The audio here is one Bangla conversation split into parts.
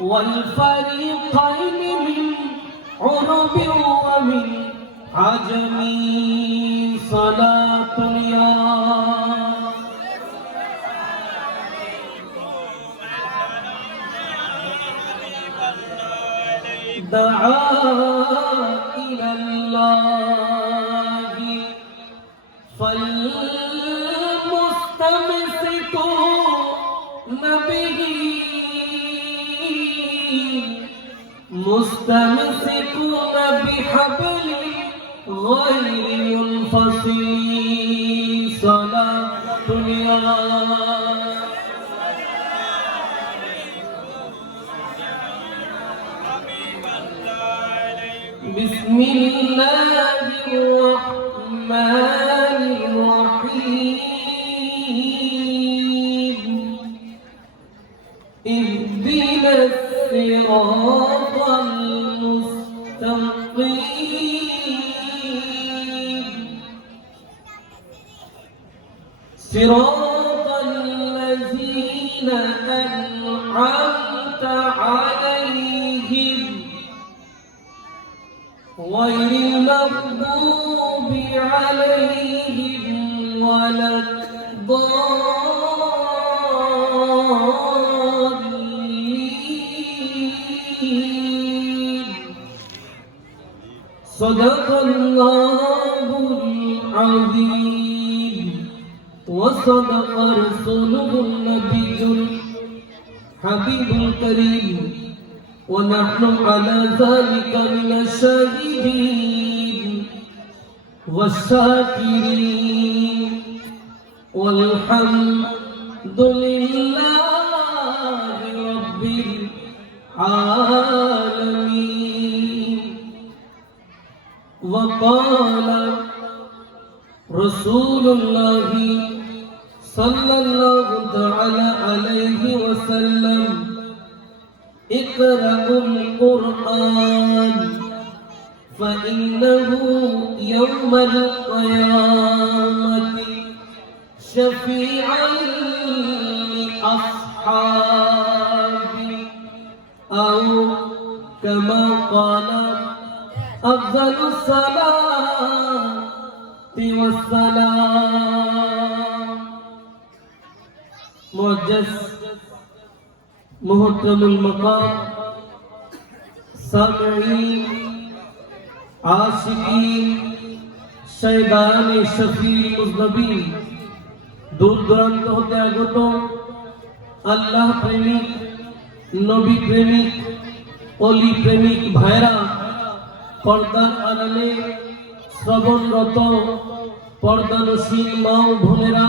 والفريقين من عرب ومن عجم صلاة يا دعا إلى الله فالمستمسكون به مستمسكون بحبل غير منفصل صلاة يا بسم الله الرحمن الرحيم اهدنا الصراط المستقيم صراط الذين أنعمت عليهم غير المغضوب عليهم ولا الضالين صدق الله العظيم وصدق رسوله النبي الحبيب الكريم ونحن على ذلك من الشاهدين والشاكرين والحمد لله رب العالمين وقال رسول الله صلى الله تعالى عليه وسلم اقرأوا القرآن فإنه يوم القيامة شفيعا لأصحابه أو كما قال أفضل الصلاة والسلام معجز محترم المقام سامعين عاشقين شیدان شفیع مذنبین দূর দূরান্ত হতে আগত আল্লাহ প্রেমিক নবী প্রেমিক অলি প্রেমিক ভাইরা পর্দার আড়ালে শ্রবণরত পর্দানশীল মা ও বোনেরা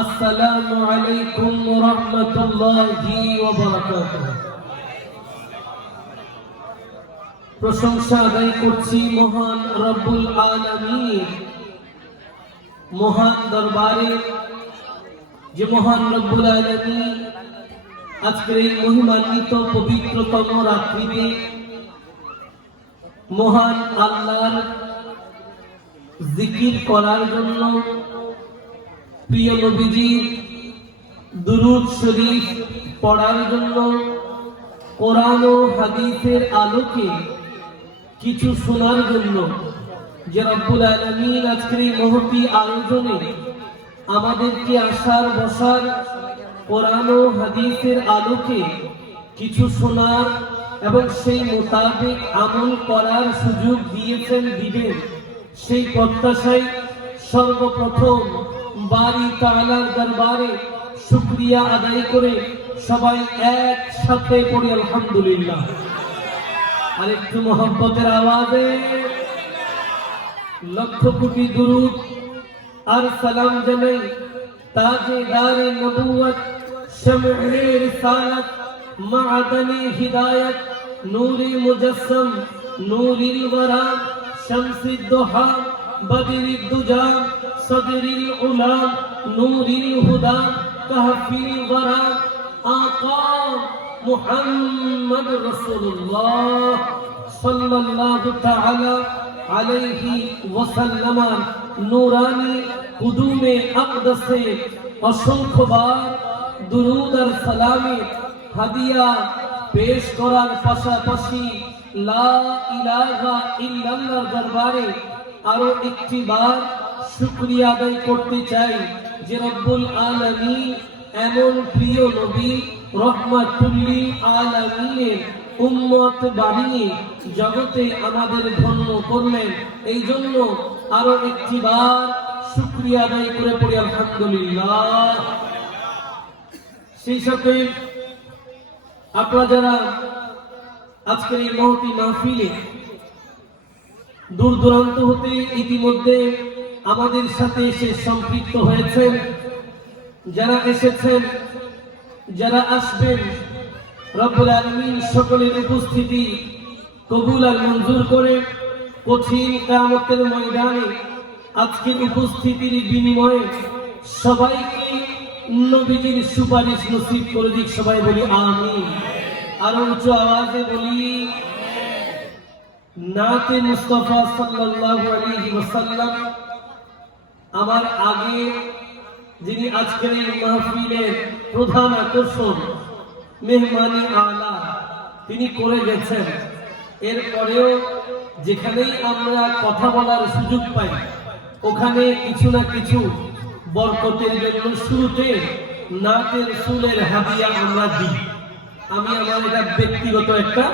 আসসালামু আলাইকুম ওয়া রাহমাতুল্লাহি ওয়া বারাকাতুহু। প্রশংসা আদায় করছি মহান রব্বুল আলামিন মহান দরবারে, যে মহান রব্বুল আলামিন আজকের এই মহিমান্বিত পবিত্রতম রাত্রিতে মহান আল্লাহর জিকির করার জন্য, প্রিয় নবীজির দুরূদ শরীফ পড়ার জন্য, কোরআন ও হাদিসের আলোকে কিছু শোনার জন্য যে রব্বুল আলামিন আজকের এই মহতি আয়োজনে আমাদেরকে আসার বসার, কোরআন ও হাদিসের আলোকে কিছু শোনার এবং সেই মোতাবেক আমল করার সুযোগ দিয়েছেন, দিবেন, সেই প্রত্যাশায় সর্বপ্রথম বারি তাআলার দরবারে শুকরিয়া আদায় করে সবাই একসাথে পড়ি আলহামদুলিল্লাহ। আর একটু মোহাব্বতের আওয়াজে লক্ষ কোটি দুরূদ আর সালাম জানাই তাজেদারে নবুয়ত, শামঈ রিসালাত, মা'দানি হিদায়াত, নূরে মুজাসসাম, নূরিল ওয়ারা, শামসিদ দুহা, বদরিদ দুজা, সদরিল উলা, নূরিল হুদা, কাহফিল ওয়ারা, আকা মুহাম্মদ রাসূলুল্লাহ সাল্লাল্লাহু তাআলা আলাইহি ওয়াসাল্লাম নূরানি কুদুমে আকদাসে অসংখ্যবার দুরূদ আর সালামে হাদিয়া পেশ করার পাশাপাশি লা ইলাহা ইল্লাল্লাহর দরবারে আরো একটি বার শুকরিয়া আদায় করতে চাই যে রব্বুল আলামিন এমন প্রিয় নবী রহমাতুল লিল আলামিনের উম্মত বানিয়ে জগতে আমাদের ধন্য করলেন। এই জন্য আরো একটি বার শুকরিয়া আদায় করে পড়ি আলহামদুলিল্লাহ। সেই সাথে আপনারা যারা আজকের এই মহতি মাহফিলে দূর দূরান্ত হতে ইতিমধ্যে আমাদের সাথে এসে সম্পৃক্ত হয়েছেন, যারা এসেছেন, যারা আসবেন, রব্বুল আলামিন সকলের উপস্থিতি কবুল আর মঞ্জুর করে কঠিন কিয়ামতের ময়দানে আজকের উপস্থিতির বিনিময়ে সবাইকে নবীজির সুপারিশ নসিব করে দিক। সবাই বলি আমিন। আর উচ্চ আওয়াজে বলি নাতে মুস্তাফা সাল্লাল্লাহু আলাইহি ওয়াসাল্লাম। আমার আগে যিনি আজকের এই মাহফিলের প্রধান আকর্ষণ, মেহমানি আলা, তিনি করে গেছেন। এরপরেও যেখানেই আমরা কথা বলার সুযোগ পাই ওখানে কিছু না কিছু বরকতের জন্য শুরুতে নাতের সুলের হাদিয়া আমরা দিই। আমি আমার এটা ব্যক্তিগত একটা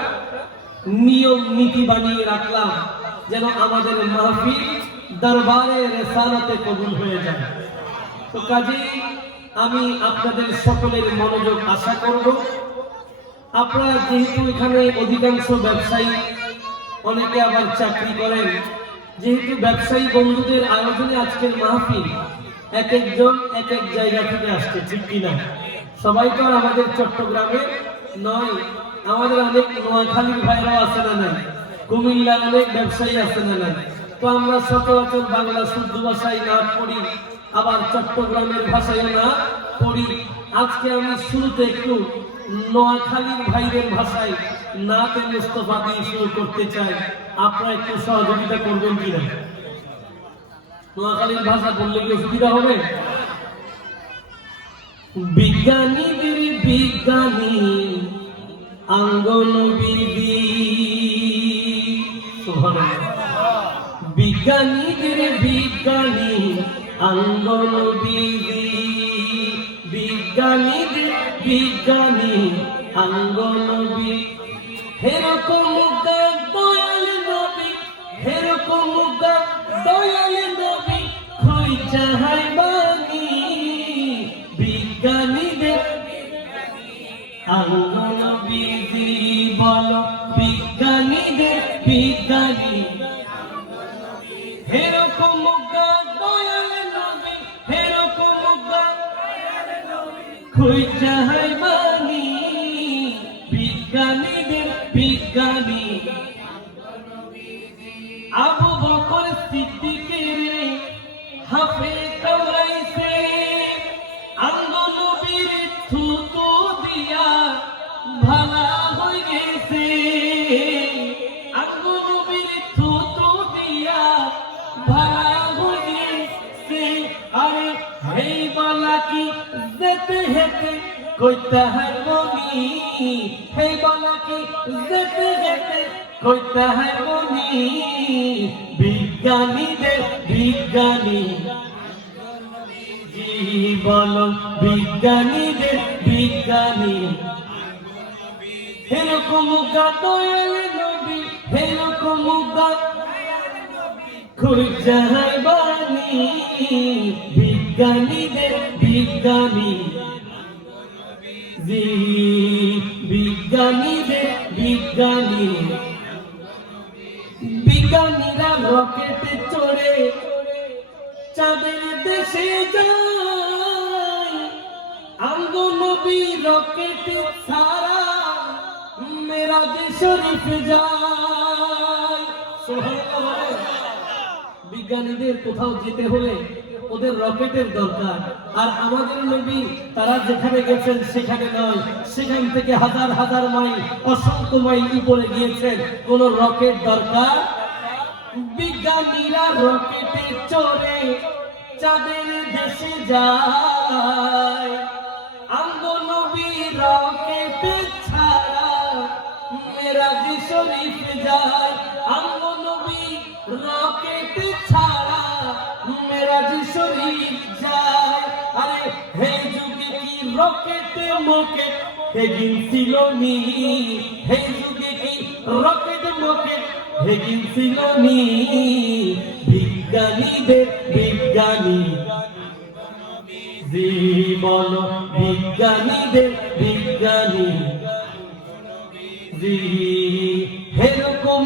নিয়ম নীতি বানিয়ে রাখলাম যেন আমাদের মাহফিল দরবারে রিসালাতে কবুল হয়ে যায়। তো কাজেই আমি আপনাদের সকলের মনোযোগ আশা করব। আপনারা যেহেতু এখানে অধিকাংশ ব্যবসায়ী, অনেকে আবার চাকরি করেন, যেহেতু ব্যবসায়ী বন্ধুদের আয়োজনে আজকের মাহফিল, এক একজন এক এক জায়গা থেকে আসছে, ঠিক কিনা? সবাই তো আর আমাদের চট্টগ্রামে নয়, আমাদের অনেক নোয়াখালীর ভাইরাও আছে না নাই, কুমিল্লার অনেক ব্যবসায়ী আছে না নাই। তো আমরা সচরাচর বাংলা শুদ্ধ ভাষায় না পড়ি, আবার চট্টগ্রামের ভাষায় না পড়ি। আজকে আমি শুরুতে একটু নোয়াখালীর ভাইদের ভাষায় নাতে মুস্তাফা দিয়ে শুরু করতে চাই। আপনারা একটু সহযোগিতা করবেন কিনা? নোয়াখালীর ভাষা বললে কি অসুবিধা হবে? বিজ্ঞানীদের বিজ্ঞানী আঙ্গনবিদি, বিজ্ঞানীদের বিজ্ঞানী আঙ্গনবিদি, বিজ্ঞানীদের বিজ্ঞানী আঙ্গনবি। হেরকম দয়াল নবী, হেরকম দয়াল নবী খুই চাহাই বানি, বিজ্ঞানীদের আঙ্গনবিদি। বলো বিজ্ঞানীদের বিজ্ঞানী, হেরকম দয়াল নবী, হেরকম খুই চাহাই বানি, বিজ্ঞানীদের বিজ্ঞানী। আবু বকর সিদ্দিকের হাফে কামড়াইছে, আঙ্গনবীর থুতু দিয়া ভালা হয়ে গেছে, আঙ্গনবীর থুতু দিয়া ভালা হয়ে গেছে। আরে হেই বলা কি যেতে হেতে কইতে হয় মনি, হেই বলা কি যেতে হেতে কইতে হয় মনি, বিজ্ঞানীদের বিজ্ঞানী। বলো বিজ্ঞানীদের বিজ্ঞানী, হেরকম দয়াল নবী, হেরকম খুই চাহাই বানি, বিজ্ঞানীদের বিজ্ঞানী। বিজ্ঞানীদের বিজ্ঞানী। বিজ্ঞানীরা রকেটে চড়ে চাঁদের দেশে যায়, আঙ্গনবী রকেটে ছাড়া মেরাজে শরীফ যায়। সুবহানাল্লাহ। বিজ্ঞানীদের কোথাও যেতে হলে ওদের রকেটের দরকার, আর আমাদের নবী তারা যেখানে গেছেন সেখানে নয়, সেখান থেকে হাজার হাজার মাইল, অসংখ্য মাইল উপরে গিয়েছেন, কোন রকেট দরকার। বিজ্ঞানীরা রকেটে চড়ে চাঁদের দেশে যায়, আঙ্গনবী রকেটে ছাড়া মেরাজ শরীফ যায় আঙ্গো নবী রকেট ছাড়া মেরাজ শরীফ যায় আরে হে যুগে কি রকেট মকেট হেগিন ছিল নি হে যুগে কি রকেট মকেট হেগিন ছিল নি বিজ্ঞানীদের বিজ্ঞানী জীবন বিজ্ঞানীদের বিজ্ঞানী হেরকম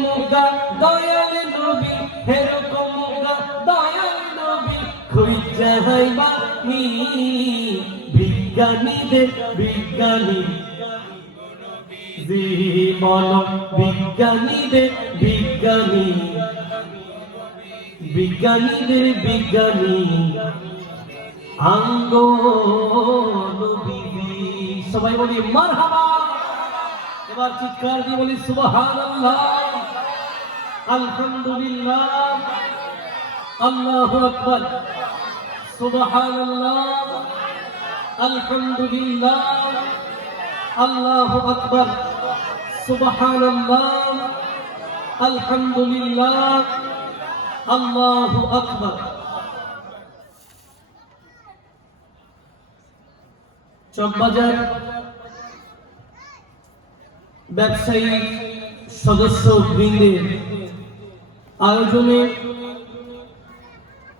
দয়াল নবী হেরকম দয়াল নবী খুঁজে হইবা নি বিজ্ঞানীদের বিজ্ঞানী জীবন বিজ্ঞানীদের বিজ্ঞানী বিজ্ঞানীদের বিজ্ঞানী আঙ্গো নবী সবাই বলি মারহাবা এবার চিৎকার দিয়ে বলি সুবহানাল্লাহ আলহামদুলিল্লাহ আল্লাহু আকবার সুবহানাল্লাহ আলহামদুলিল্লাহ আল্লাহু আকবার সুবহানাল্লাহ আলহামদুলিল্লাহ আল্লাহু আকবার চকবাজার ব্যবসায়ী সদস্য বৃন্দের আয়োজনে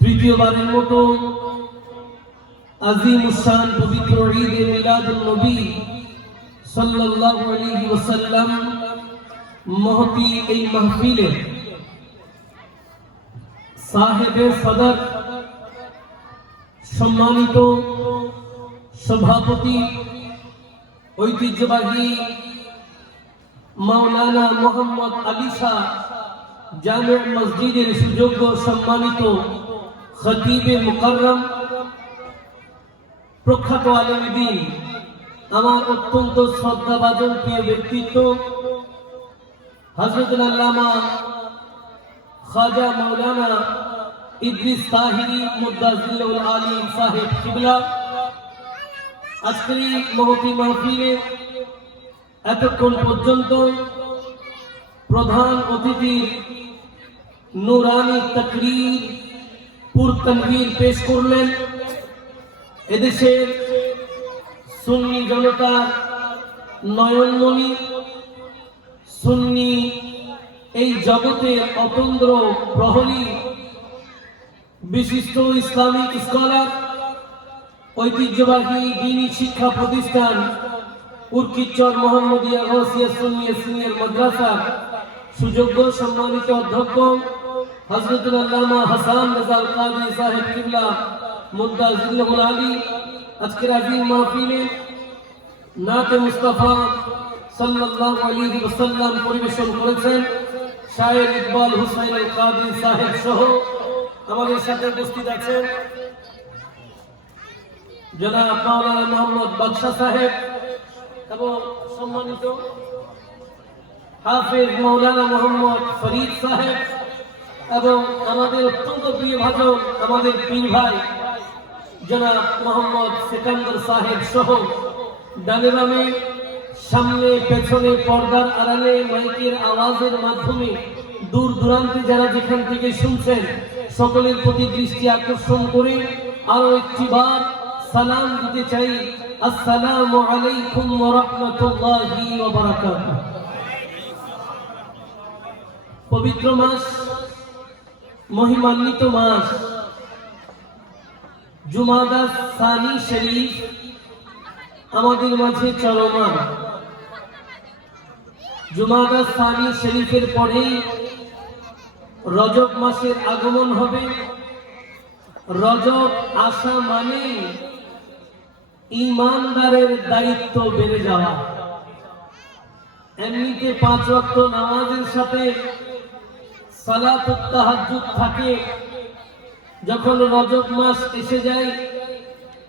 তৃতীয়বারের মতো আজিমুশান পবিত্র ঈদে মিলাদুন নবী সাল্লাল্লাহু আলাইহি ওয়াসাল্লাম মহতি এই মাহফিলে সাহেবে সদর সম্মানিত সভাপতি ঐতিহ্যবাহী মাওলানা মোহাম্মদ আলী শাহ জামে মসজিদের সুযোগ্য সম্মানিত খতিবে মুকাররম প্রখ্যাত আলেম দ্বীন আমার অত্যন্ত শ্রদ্ধাভাজন প্রিয় ব্যক্তিত্ব হযরত আল্লামা খাজা মাওলানা ইদ্রিস তাহিরি মুদ্দাজিলুল আলিম সাহেব কিবলা আজকের এই মহতি মাহফিলে এতক্ষণ পর্যন্ত প্রধান অতিথি নুরানি তাকরীর পুর তানভীর পেশ করলেন এদেশের সুন্নি জনতার নয়নমণি সুন্নি এই জগতের অতন্দ্র প্রহরী বিশিষ্ট ইসলামিক স্কলার ঐতিহ্যবাহী দ্বীনি শিক্ষা প্রতিষ্ঠান উরকিচর মোহাম্মদিয়া গাউসিয়া সুন্নিয়া সিনিয়র মাদ্রাসা সুযোগ্য সম্মানিত অধ্যক্ষ হযরত আল্লামা হাসান রাজাল কাদরি সাহেব কিবলা মুদ্দাজিলুল আলী আজকের আজিম মাহফিলে নাতে মুস্তাফা সাল্লাল্লাহু আলাইহি ওয়াসাল্লাম পরিবেশন করেছেন শায়ের ইকবাল হুসাইন আল কাদরি সাহেব সহ আমাদের সাথে উপস্থিত আছেন জনাব মাওলানা মোহাম্মদ বাদশা সাহেব এবং সম্মানিত হাফেজ মাওলানা মোহাম্মদ ফরিদ সাহেব এবং আমাদের অত্যন্ত প্রিয় ভাজন আমাদের পীর ভাই জনাব মোহাম্মদ সিকান্দার সাহেব সহ ডানে বামে সামনে পেছনে পর্দার আড়ালে মাইকের আওয়াজের মাধ্যমে দূর দূরান্তে যারা যেখান থেকে শুনছেন সকলের প্রতি দৃষ্টি আকর্ষণ করে আরো একটি বার সালাম দিতে চাই আসসালামু আলাইকুম ওয়া রাহমাতুল্লাহি ওয়া বারাকাতুহু পবিত্র মাস মহিমান্বিত মাস জুমাদা সানি শরীফ আমাদের মাঝে চলমান জুমাদা সানি শরীফের পরেই রজব মাসের আগমন হবে রজব আসা মানে ঈমানদারের দায়িত্ব বেড়ে যাওয়া এমনিতে 5 ওয়াক্ত নামাজের সাথে সালাতুত তাহাজ্জুদ থাকে যখন রজব মাস এসে যায়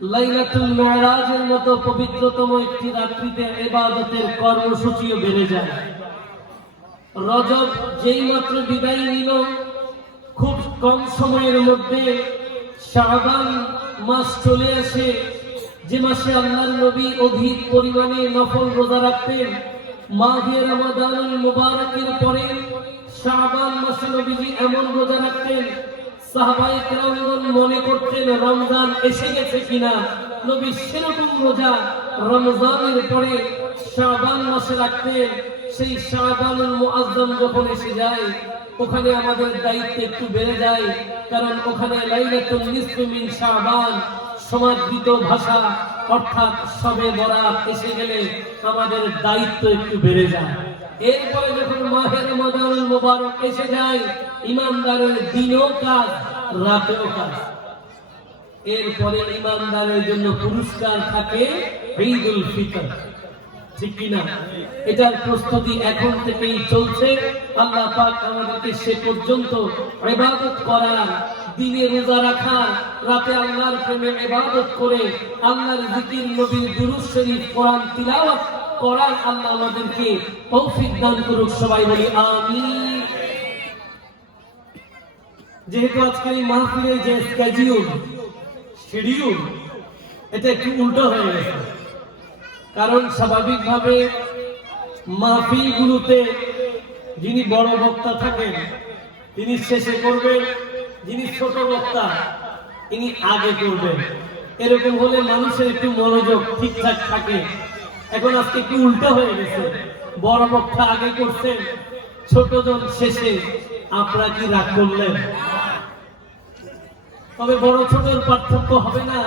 লাইলাতুল মিরাজের মতো পবিত্রতম একটি রাত্রিতে ইবাদতের কর্মসূচিও বেড়ে যায় রজব যেই মাত্র বিদায় নিল খুব কম সময়ের মধ্যে শাবান মাস চলে আসে যে মাসে আল্লাহর নবী অধিক পরিমাণে নফল রোজা রাখতেন মাহে রমাদানুল মুবারকের পরে শাবান মাসে নবীজি এমন রোজা রাখতেন, সাহাবায়ে কেরামগণ মনে করতেন রমজান এসে গেছে কিনা। নবী সেরকম রোজা রমজানের পরে শাবান মাসে রাখতেন। সেই শাবানুল মুআজ্জম যখন এসে যায়, ওখানে আমাদের দায়িত্ব একটু বেড়ে যায়, কারণ ওখানে লাইলাতুন নিসফি মিন শাবান সমাদৃত ভাষা অর্থাৎ শবে বরাত এসে গেলে আমাদের দায়িত্ব একটু বেড়ে যায়। এরপরে যখন মাহে রমাদানুল মুবারক এসে যায়, ইমানদারের দিনও কাজ রাতেও কাজ। এরপরে ইমানদারের জন্য পুরস্কার থাকে ঈদুল ফিতর, ঠিক কিনা? এটার প্রস্তুতি এখন থেকেই চলছে। আল্লাহ পাক আমাদেরকে সে পর্যন্ত ইবাদত করার, দিনে রোজা রাখার, রাতে আল্লাহর প্রেমে ইবাদত করে আল্লাহর জিকির, নবীর দুরূদ শরীফ, কোরআন তিলাওয়াত করার আল্লাহ আমাদেরকে তৌফিক দান করুক। সবাই বলি আমিন। যেহেতু আজকের এই মাহফিলের যে শিডিউল এটা একটু উল্টো হয়ে গেছে, কারণ স্বাভাবিকভাবে মাহফিলগুলোতে যিনি বড় বক্তা থাকেন তিনি শেষে করবেন, যিনি ছোট বক্তা তিনি আগে করবেন। এরকম হলে মানুষের একটু মনোযোগ ঠিকঠাক থাকে। এখন আজকে একটু উল্টো হয়ে গেছে, বড় বক্তা আগে করছেন, ছোটজন শেষে। আপনারা কি রাগ করলেন? তবে বড় ছোটর পার্থক্য হবে না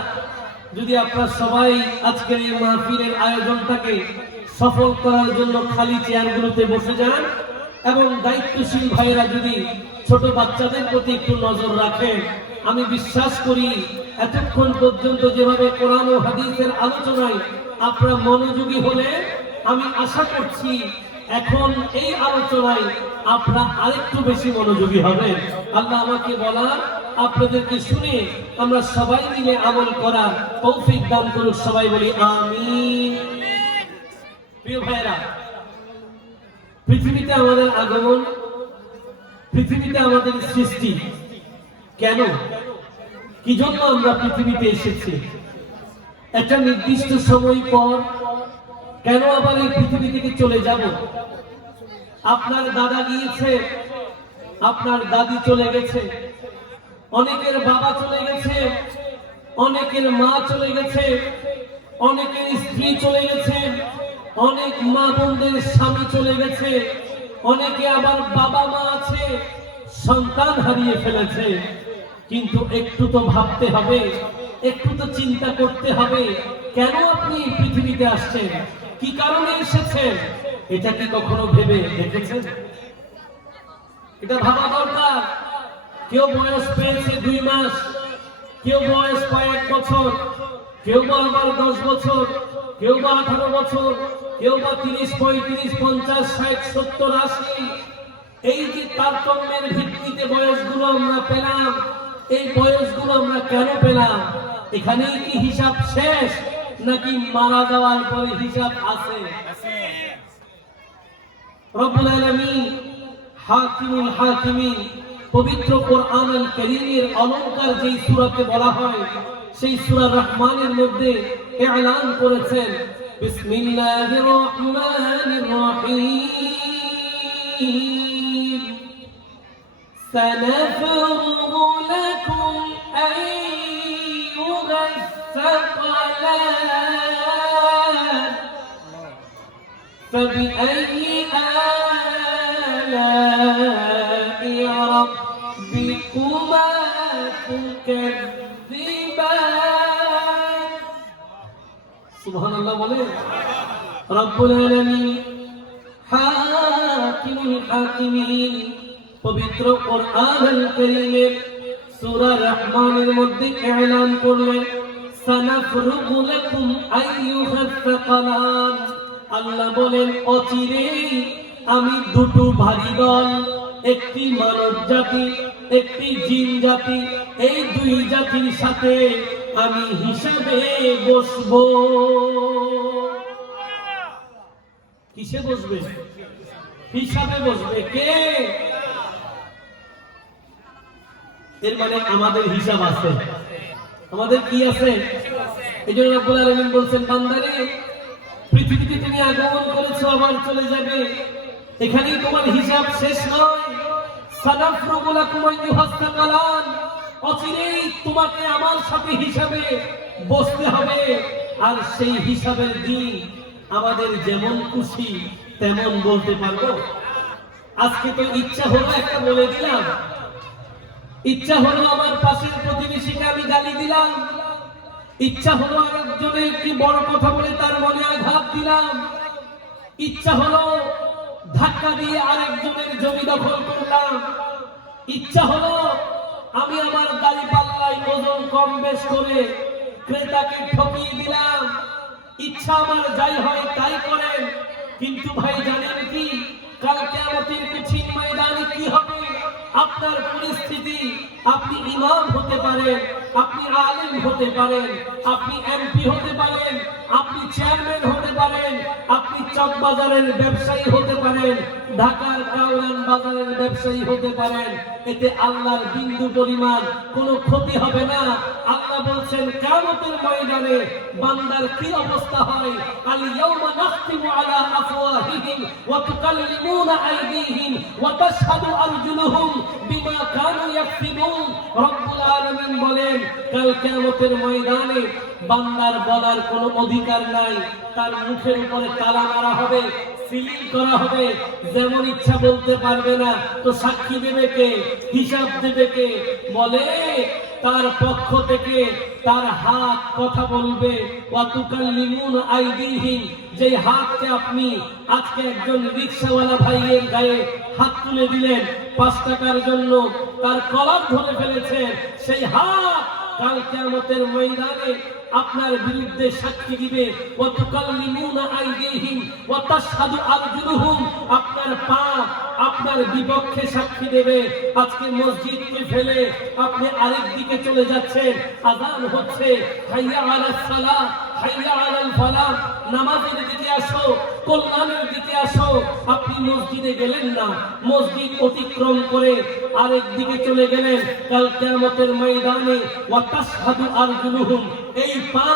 যদি আপনারা সবাই আজকের এই মাহফিলের আয়োজনটাকে সফল করার জন্য খালি চেয়ারগুলোতে বসে যান, এবং দায়িত্বশীল ভাইয়েরা যদি ছোট বাচ্চাদের প্রতি একটু নজর রাখেন। আমি বিশ্বাস করি এতক্ষণ পর্যন্ত যেভাবে কোরআন ও হাদিসের আলোচনায় আপনারা মনোযোগী হলে, আমি আশা করছি এখন এই আলোচনায় আপনারা আরেকটু বেশি মনোযোগী হবেন। আল্লাহ আমাকে বলা, আপনাদেরকে শুনে আমরা সবাই মিলে আমল করার তৌফিক দান করুক। সবাই বলি আমিন। প্রিয় ভাইরা, পৃথিবীতে আমাদের আগমন, পৃথিবীতে আমাদের সৃষ্টি, কেন, কি জন্য আমরা পৃথিবীতে এসেছি, একটা নির্দিষ্ট সময় পর কেন আবার এই পৃথিবী থেকে চলে যাব? আপনার দাদা গিয়েছে, আপনার দাদি চলে গেছে, অনেকের বাবা চলে গেছে, অনেকের মা চলে গেছে, অনেকের স্ত্রী চলে গেছে, অনেক মা বোনদের স্বামী চলে গেছে, অনেকে আবার বাবা মা আছে, সন্তান হারিয়ে ফেলেছে। কিন্তু একটু তো ভাবতে হবে, একটু তো চিন্তা করতে হবে, কেন আপনি পৃথিবীতে আসছেন, কি কারণে এসেছেন? এটা কি কখনো ভেবে দেখেছেন? এটা ভাবা দরকার। কেউ বয়স পেয়েছে 2 মাস, কেউ বয়স কয়েক বছর, কেউ বা আবার 10 বছর, কেউ বা 18 বছর, কেউ বা 30, 35, 50, 60, 70, 80। এই যে তারতম্যের ভিত্তিতে বয়সগুলো আমরা পেলাম, এই বয়সগুলো আমরা কেন পেলাম? এখানেই কি হিসাব শেষ, নাকি মারা যাওয়ার পরে হিসাব আছে? রব্বুল আলামিন হাকিমুল হাকিমিন পবিত্র কোরআনুল কারীমের অলংকার যেই সূরাকে বলা হয়, সেই সূরা রহমানের মধ্যে এলান করেছেন, বিসমিল্লাহির রহমানির রহিম, সানাফরগু লাকুম আইয়ুহাস সাকালান ফাবিআইয়ি আলা'i রাব্বিকুমা তুকাযযিবান। সুবহানাল্লাহ বলে। রব্বুল আলামিন হাকিমুল হাকিমিন পবিত্র কোরআনুল কারীমের সূরা রহমানের মধ্যে এলান করলেন, সানাফরগু লাকুম আইয়ুহাস সাকালান। আল্লাহ বলেন, অচিরেই আমি দুটো ভারী দল, একটি মানব জাতি, একটি জিন জাতি, এই 2 জাতির সাথে আমি হিসাবে বসবো। কিসে বসবে? হিসাবে বসবে। কে? এর মানে আমাদের হিসাব আছে। আমাদের কি আছে? এই জন্য রব্বুল আলামিন বলছেন, বান্দারে পৃথিবীতে তুমি আগমন করেছো, আবার চলে যাবে, এখানেই তোমার হিসাব শেষ নয়। সানাফরুগু লাকুম আইয়ুহাস সাকালান, অচিরেই তোমাকে আমার সাথে হিসাবে বসতে হবে। আর সেই হিসাবের দিন আমাদের যেমন খুশি তেমন বলতে পারবো। আজকে তো ইচ্ছা হলো একটা বলে দিলাম, ইচ্ছা হলো আমার পাশের প্রতিবেশীকে আমি গালি দিলাম, ইচ্ছা হলো আরেকজনের কি বড় কথা বলে তার মনে আঘাত দিলাম, ইচ্ছা হলো ধাক্কা দিয়ে আরেকজনের জমি দখল করলাম, ইচ্ছা হলো আমি আমার দাড়ি পাল্লায় ওজন কম বেশ করে ক্রেতাকে ঠকিয়ে দিলাম, ইচ্ছা আমার যাই হয় তাই করেন। কিন্তু ভাই জানেন কি, কাল কিয়ামতের কঠিন ময়দানে কি হবে? আপনার পরিস্থিতি, আপনি ইমাম হতে পারেন, আপনি আলেম হতে পারেন, আপনি এমপি হতে পারেন, আপনি চেয়ারম্যান হতে পারেন, আপনি চকবাজারের ব্যবসায়ী হতে পারেন, ঢাকার কাউরান বাজারের ব্যবসায়ী হতে পারেন। এতে আল্লাহর বিন্দু পরিমাণ কোনো ক্ষতি হবে না। আল্লাহ বলছেন কিয়ামতের ময়দানে বান্দার কি অবস্থা হয়? আল ইয়াউমা নাখতিমু আলা আফওয়াহিহিম ওয়া তুকাল্লিমুনা আইদিহিম ওয়া তাশহাদু আরজুলুহুম বিমা কানু ইয়াকসিবুন। রব্বুল আলামিন বলেন, কাল কিয়ামতের ময়দানে বান্দার বলার কোনো অধিকার নাই, তার মুখের উপরে তালা মারা হবে, সিলিং করা হবে, যেমন ইচ্ছা বলতে পারবে না। তো সাক্ষী দেবে কে? হিসাব দেবে কে? বলে তার পক্ষ থেকে তার হাত কথা বলবে। ওয়া তুকাল্লিমুনা আইদিহিম, যে হাতকে আপনি আজকে একজন রিকশাওয়ালা ভাইয়ের গায়ে হাত তুলে দিলেন 5 টাকার জন্য, তার কলার ধরে ফেলেছেন, সেই হাত কাল কিয়ামতের ময়দানে আপনার বিরুদ্ধে সাক্ষী দিবে। ওয়া তুকাল্লিমুনা আইদিহিম ওয়া তাশহাদু আরজুলুহুম, আপনার পা আপনার বিপক্ষে সাক্ষী দেবে। আজকে মসজিদকে ফেলে আপনি আরেক দিকে চলে যাচ্ছেন, আযান হচ্ছে, হাইয়া আলাস সালাহ, হাইয়া আলাল ফালাহ, নামাজের দিকে আসো, কল্যাণের দিকে আসো। আপনি মসজিদে গেলেন না, মসজিদ অতিক্রম করে আরেক দিকে চলে গেলেন। কাল কিয়ামতের ময়দানে ওয়া তাশহাদু আরজুলুহুম, এই পা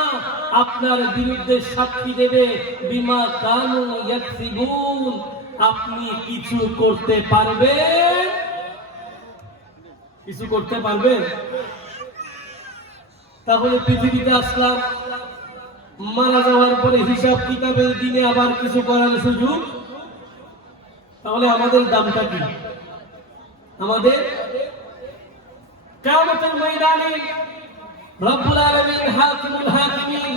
আপনার বিরুদ্ধে সাক্ষী দেবে বিমা কানু ইয়াকসিবুন। আপনি কিছু করতে পারবেন? কিছু করতে পারবেন? তাহলে পৃথিবীতে আসলাম, মারা যাওয়ার পরে হিসাব কিতাবের দিনে আবার কিছু করার সুযোগ, তাহলে আমাদের দামটা কি? আমাদের কিয়ামতের ময়দানে রব্বুল আলামিন হাকিমুল হাকিমিন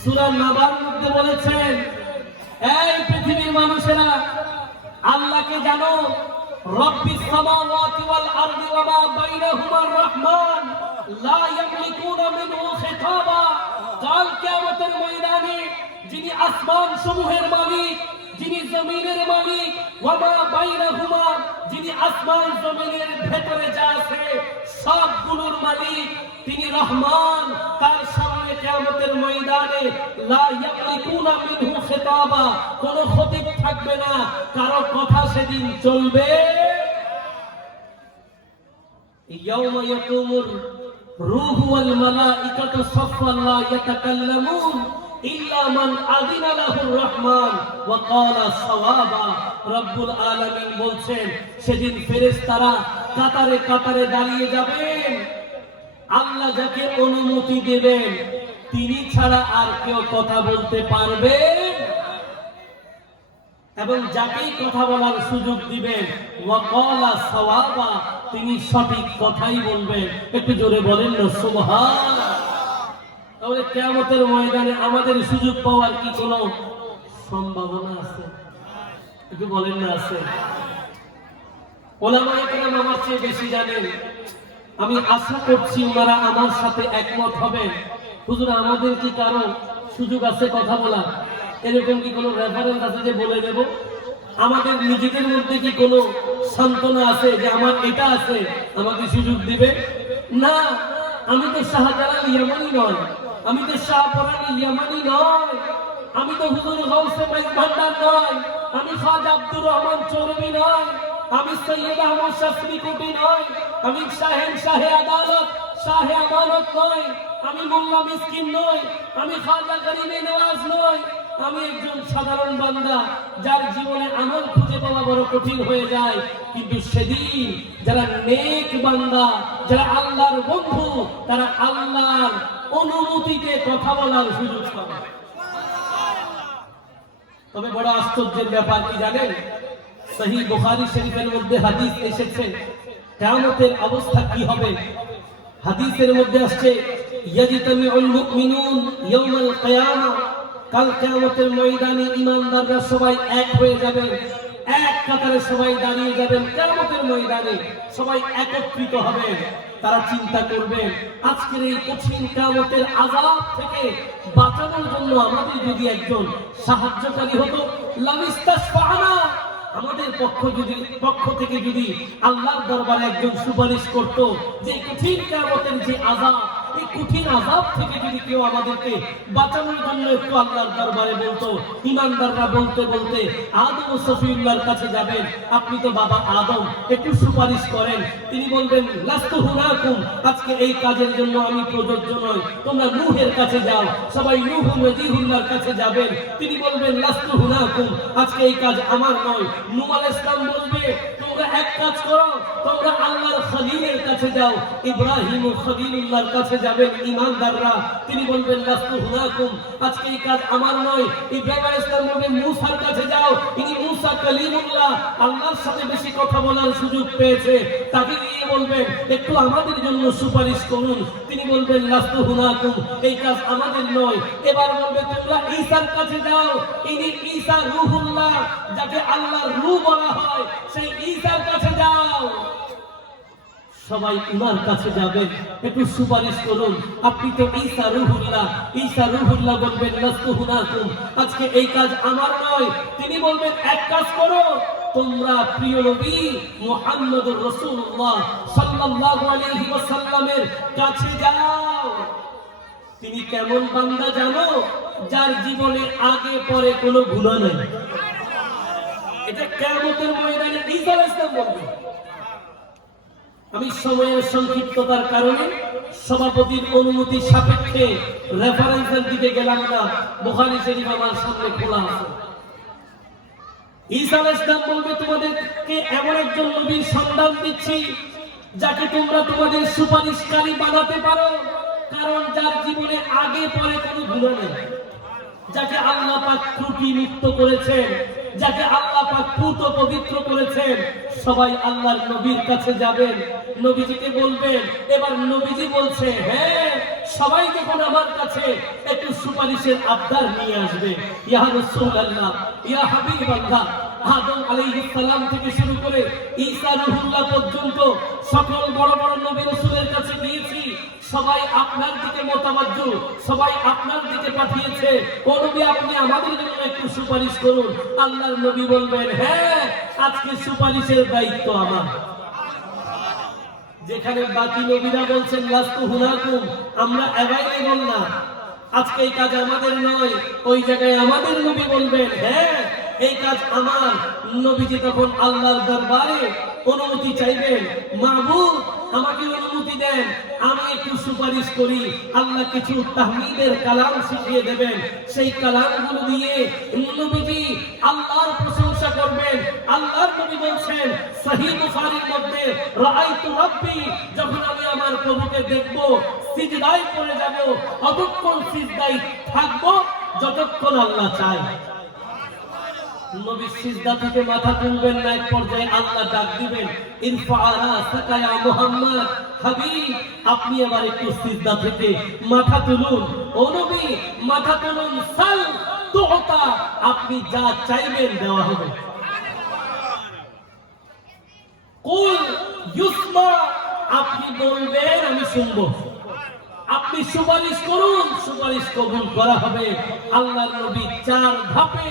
সূরা নাবার মধ্যে বলেছেন, এই পৃথিবীর মানুষেরা, আল্লাহকে জানো, রব্বিস সামাওয়াতি ওয়াল আরদি ওয়া মা বাইনাহুমার রহমান লা ইয়ামলিকুনা মিনহু খিতাবা। কাল কিয়ামতের ময়দানে যিনি আসমান সমূহের মালিক, যিনি জমিনের মালিক, ওয়া মা বাইনাহুমা, যিনি আসমান জমিনের ভেতরে যা আছে সবগুলোর মালিক, তিনি রহমান, তার সামনে কিয়ামতের ময়দানে লা ইয়ামলিকুনা মিনহু খিতাবা, কোনো খতিব থাকবে না, কারো কথা সেদিন চলবে। ইয়াউমা ইয়াকুমুর রূহু ওয়াল মালাইকাতু সাফফান লা ইয়াতাকাল্লামুন ইল্লা মান আযিনা লাহুর রহমান ওয়া ক্বালা সাওয়াবা। রব্বুল আলামিন বলছেন, সেদিন ফেরেশতারা কাতারে কাতারে দাঁড়িয়ে যাবেন, আল্লাহ যাকে অনুমতি দেবেন তিনি ছাড়া আর কেউ কথা বলতে পারবে, এবং যাকেই কথা বলার সুযোগ দিবেন ওয়া ক্বালা সাওয়াবা, তিনি সঠিক কথাই বলবেন। একটু জোরে বলেন না সুবহানাল্লাহ। তাহলে কিয়ামতের ময়দানে আমাদের সুযোগ পাওয়ার কি কোনো সম্ভাবনা আছে? একটু বলেন না আছে? ওলামায়ে কেরাম আমার চেয়ে বেশি জানেন, আমি আশা করছি ওনারা আমার সাথে একমত হবেন। হুজুর, আমাদের কি কারো সুযোগ আছে কথা বলার? এরকম কি কোনো রেফারেন্স আছে যে বলে দেব? আমাদের নিজেদের মধ্যে কি কোনো সান্ত্বনা আছে যে আমার এটা আছে, আমাকে সুযোগ দিবে? না, আমি তো শাহজালাল ইয়ামানি নয়, আমি তো শাহপরান ইয়ামানি নয়, আমি তো হুজুর গাউসে মাইজ ভান্ডার নয়, আমি খাজা আব্দুর রহমান চৌরবি নয়, আমি সৈয়দ আহমদ শাস্ত্রী কোটি নয়, আমি শাহে আদালত, শাহে আমানত নয়, আমি মোল্লা মিসকিন নয়, আমি খাজা গরিবে নওয়াজ নয়, আমি একজন সাধারণ বান্দা, যার জীবনে আমল খুঁজে পাওয়া বড় কঠিন হয়ে যায়, কিন্তু সেদিন যারা নেক বান্দা, যারা আল্লাহর বন্ধু, তারা আল্লাহর অনুমতিতে কথা বলার সুযোগ পাবে। তবে বড় আশ্চর্যের ব্যাপার কি জানেন? সহিহ বুখারী শরীফের মধ্যে হাদিস এসেছে কিয়ামতের অবস্থা কি হবে। হাদিসের মধ্যে আসছে ইয়াজতামিউল মুমিনুন ইয়াউমাল কিয়ামা, কাল কিয়ামতের ময়দানে ঈমানদাররা সবাই এক হয়ে যাবেন, এক কাতারে সবাই দাঁড়িয়ে যাবেন। কিয়ামতের ময়দানে সবাই একত্রিত হবেন। তারা চিন্তা করবেন আজকের এই কঠিন কিয়ামতের আযাব থেকে বাঁচানোর জন্য আমাদের যদি একজন সাহায্যকারী হতো, লামিস্তাশফা'না, আমাদের পক্ষ থেকে যদি আল্লাহর দরবারে একজন সুপারিশ করত যে কঠিন কিয়ামতের যে আযাব, এই কঠিন আযাব থেকে যদি কেউ আমাদেরকে বাঁচানোর জন্য একটু আল্লাহর দরবারে বলতো, ঈমানদাররা বলতে বলতে আদম ও সফিউল্লাহর কাছে যাবেন, আপনি তো বাবা আদম, একটু সুপারিশ করেন। তিনি বলবেন লাস্তু হুনাকুম, আজকে এই কাজের জন্য আমি প্রযোজ্য নই, তোমরা নূহের কাছে যাও। সবাই নূহ নজিহুল্লাহর কাছে যাবেন। তিনি বলবেন লাস্তু হুনাকুম, আজকে এই কাজ আমার নয়। নূহ আলাইহিস সালাম বলবে তোমরা এক কাজ করো, তোমরা আল্লাহর খলিলের কাছে যাও। ইব্রাহিম ও খলিলুল্লাহর কাছে যাবেন ঈমানদাররা। তিনি বলবেন লাস্তু হুনাকুম, আজকে এই কাজ আমার নয়। ইব্রাহিম আলাইহিস সালাম বলবেন মূসার কাছে যাও, ইনি মূসা কালিমুল্লাহ, আল্লাহর সাথে বেশি কথা বলার সুযোগ পেয়েছে, তাকে গিয়ে বলবেন একটু আমাদের জন্য সুপারিশ করুন। তিনি বলবেন লাস্তু হুনাকুম, এই কাজ আমাদের নয়। এবার বলবে তোমরা ঈসার কাছে যাও, ইনি ঈসা রূহুল্লাহ, যাকে আল্লাহর রূহ বলা হয়, সেই ঈসার কাছে যাও। সবাই উনার কাছে যাবেন, একটু সুপারিশ করুন, আপনি তো ঈসা রূহুল্লাহ। ঈসা রূহুল্লাহ বলবেন লাস্তু হুনাকুম, আজকে এই কাজ আমার নয়। তিনি বলবেন এক কাজ করো, তোমরা প্রিয় নবী মুহাম্মদুর রাসূলুল্লাহ সাল্লাল্লাহু আলাইহি ওয়াসাল্লামের কাছে যাও। তিনি কেমন বান্দা জানো? যার জীবনে আগে পরে কোনো গুনাহ নেই। এটা কিয়ামতের ময়দানে ঈসা আলাইহিস সালাম বলবেন। আমি সময়ের সংক্ষিপ্ততার কারণে সভাপতির অনুমতি সাপেক্ষে রেফারেন্সের দিকে গেলাম না, বুখারী শরীফ আমার সামনে খোলা আছে। ঈসা আলাইহিস সালাম বলবে তোমাদেরকে এমন একজন নবীর সন্ধান দিচ্ছি যাকে তোমরা তোমাদের সুপারিশকারী বানাতে পারো, কারণ যার জীবনে আগে পরে কোনো গুনাহ নেই, যাকে আল্লাহ পাক ত্রুটি মুক্ত করেছেন, যাকে আল্লাহ পাক পূত পবিত্র করেছেন। সবাই আল্লাহর নবীর কাছে যাবেন, নবীজিকে বলবেন। এবার নবীজি বলছে হ্যাঁ, সবাই যখন আমার কাছে একটু সুপারিশের আবদার নিয়ে আসবে, ইয়া রাসূলুল্লাহ, ইয়া হাবিবাল্লাহ, আদম আলাইহিস সালাম থেকে শুরু করে ঈসা রূহুল্লাহ পর্যন্ত সকল বড় বড় নবী রাসূলের কাছে গিয়েছি, সবাই আপনার দিকে মোতাবাজ্জু, সবাই আপনার দিকে পাঠিয়েছে। ও নবী, আপনি আমাদের জন্য একটু সুপারিশ করুন। আল্লাহর নবী বলবেন হ্যাঁ, আজকে সুপারিশের দায়িত্ব আমার। যেখানে বাকি নবীরা বলছেন লাস্তু হুনাকুম, আমরা অ্যাভাইলেবল না, আজকে এই কাজ আমাদের নয়, ওই জায়গায় আমাদের নবী বলবেন হ্যাঁ, এই কাজ আমার। নবীজি তখন আল্লাহর দরবারে অনুমতি চাইবেন, মাহবুব আমাকে অনুমতি দেন, আমি একটু সুপারিশ করি। আল্লাহ কিছু তাহমিদের কালাম শিখিয়ে দেবেন, সেই কালামগুলো দিয়ে নবীজি আল্লাহর প্রশংসা করবেন। আল্লাহর নবী বলছেন সহিহ বুখারীর মধ্যে, রাআইতু রাব্বি, যখন আমি আমার প্রভুকে দেখব সিজদায় পড়ে যাব, অতক্ষণ সিজদায় থাকবো যতক্ষণ আল্লাহ চায়। নবী সিজদা থেকে মাথা তুলবেন না, এক পর্যায়ে আল্লাহ ডাক দিবেন ইরফা রাসাকা ইয়া মুহাম্মদ, হাবিব আপনি এবার একটু সিজদা থেকে মাথা তুলুন। ও নবী মাথা তুলুন, সাল তুতা, আপনি যা চাইবেন দেওয়া হবে। কুল ইউসমা, আপনি বলবেন আমি শুনবো। আপনি সুপারিশ করুন, সুপারিশ কবুল করা হবে। আল্লাহর নবী চার ধাপে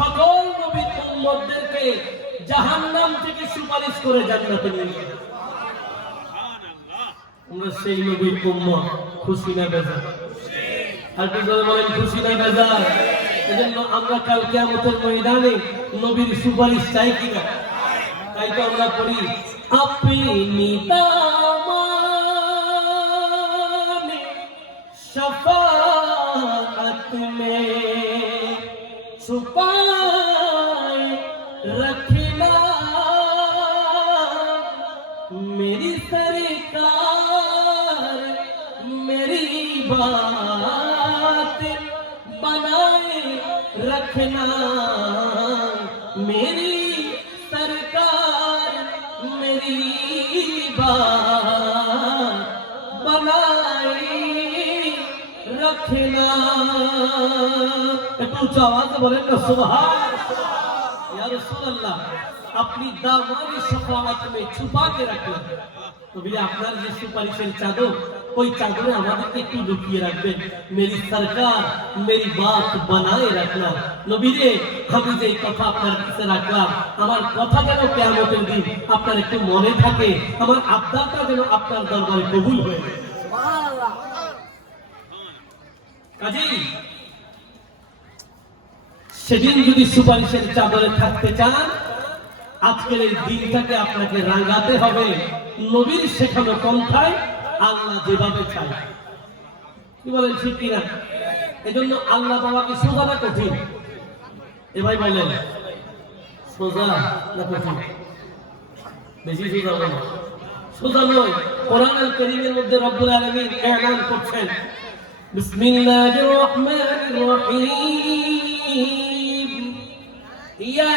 সকল নবীর উম্মতদেরকে জাহান্নাম থেকে সুপারিশ করে জান্নাতে নিয়ে যাবেন। আমরা সেই নবীর উম্মত, খুশি না বেজার? আর কি বলেন, খুশি না বেজার? এজন্য আমরা কাল কিয়ামতের ময়দানে নবীর সুপারিশ চাই কিনা? তাই তো আমরা পড়ি আপনি দামানে শফাআত মে मेरी सरकार मेरी बात बनाए रखना। একটু উচ্চ আওয়াজে বলেন না সুবহান। ইয়া রাসূলুল্লাহ, अपनी दामानी शफाअत में छुपा के रखना। तो बोले আপনার যে সুপারিশের চাদর, ওই চাদরে আমাদেরকে একটু লুকিয়ে রাখবেন। मेरी सरकार मेरी बात बनाए रखना। নবী রে, আমি যে কথা আপনার কাছে রাখলাম, আমার কথা যেন কিয়ামতের দিন আপনার একটু মনে থাকে, আমার আবদারটা যেন আপনার দরবারে কবুল হয়। সুবহানাল্লাহ। কাজী সেদিন যদি সুপারিশের চাদরে থাকতে চান, আজকের এই দিনটাকে আপনাকে রাঙাতে হবে নবীর শেখানো পন্থায়, আল্লাহ যেভাবে চায়। কি বলেন, ঠিক কিনা? এজন্য আল্লাহ বাবাকে সোজা না কঠিন? এ ভাই বলেন, সোজা না কঠিন? বেশি সোজা বলেন। সোজা নয়। কোরআনুল কারীমের মধ্যে রব্বুল আলামিন এলান করছেন, বিসমিল্লাহির রহমানির রহিম, ইয়া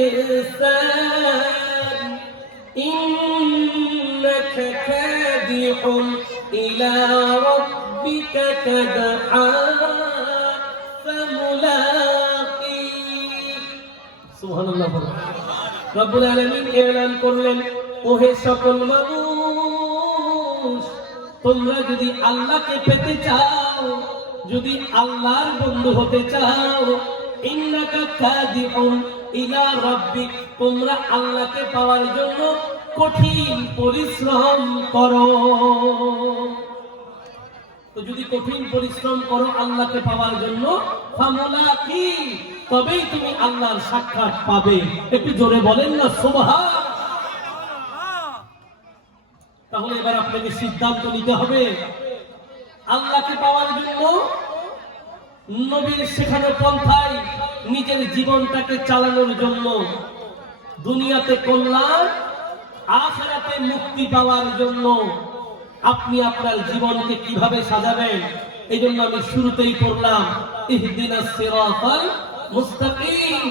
الإنسان إنك كادح إلى ربك كدحا فملاقيه। سبحان الله। رب العالمين এলান করলেন, ওহে সকল মানুষ, তোমরা যদি আল্লাহকে পেতে চাও, যদি আল্লাহর বন্ধু হতে চাও, ইন্নাকা কাদিউন ইলা রাব্বিক, তোমরা আল্লাহকে পাওয়ার জন্য কঠিন পরিশ্রম করো। তো যদি কঠিন পরিশ্রম করো আল্লাহকে পাওয়ার জন্য, ফামুলাকি, তবেই তুমি আল্লাহর সাক্ষাৎ পাবে। একটু জোরে বলেন না সুবহান। তাহলে এবার আপনাকে সিদ্ধান্ত নিতে হবে, আল্লাহকে পাওয়ার জন্য নবীর শেখানো পন্থায় নিজের জীবনটাকে চালানোর জন্য, দুনিয়াতে কল্যাণ আখিরাতে মুক্তি পাওয়ার জন্য আপনি আপনার জীবনকে কিভাবে সাজাবেন। এই জন্য আমি শুরুতেই পড়লাম, ইহদিনাস সিরাতাল মুস্তাকিম।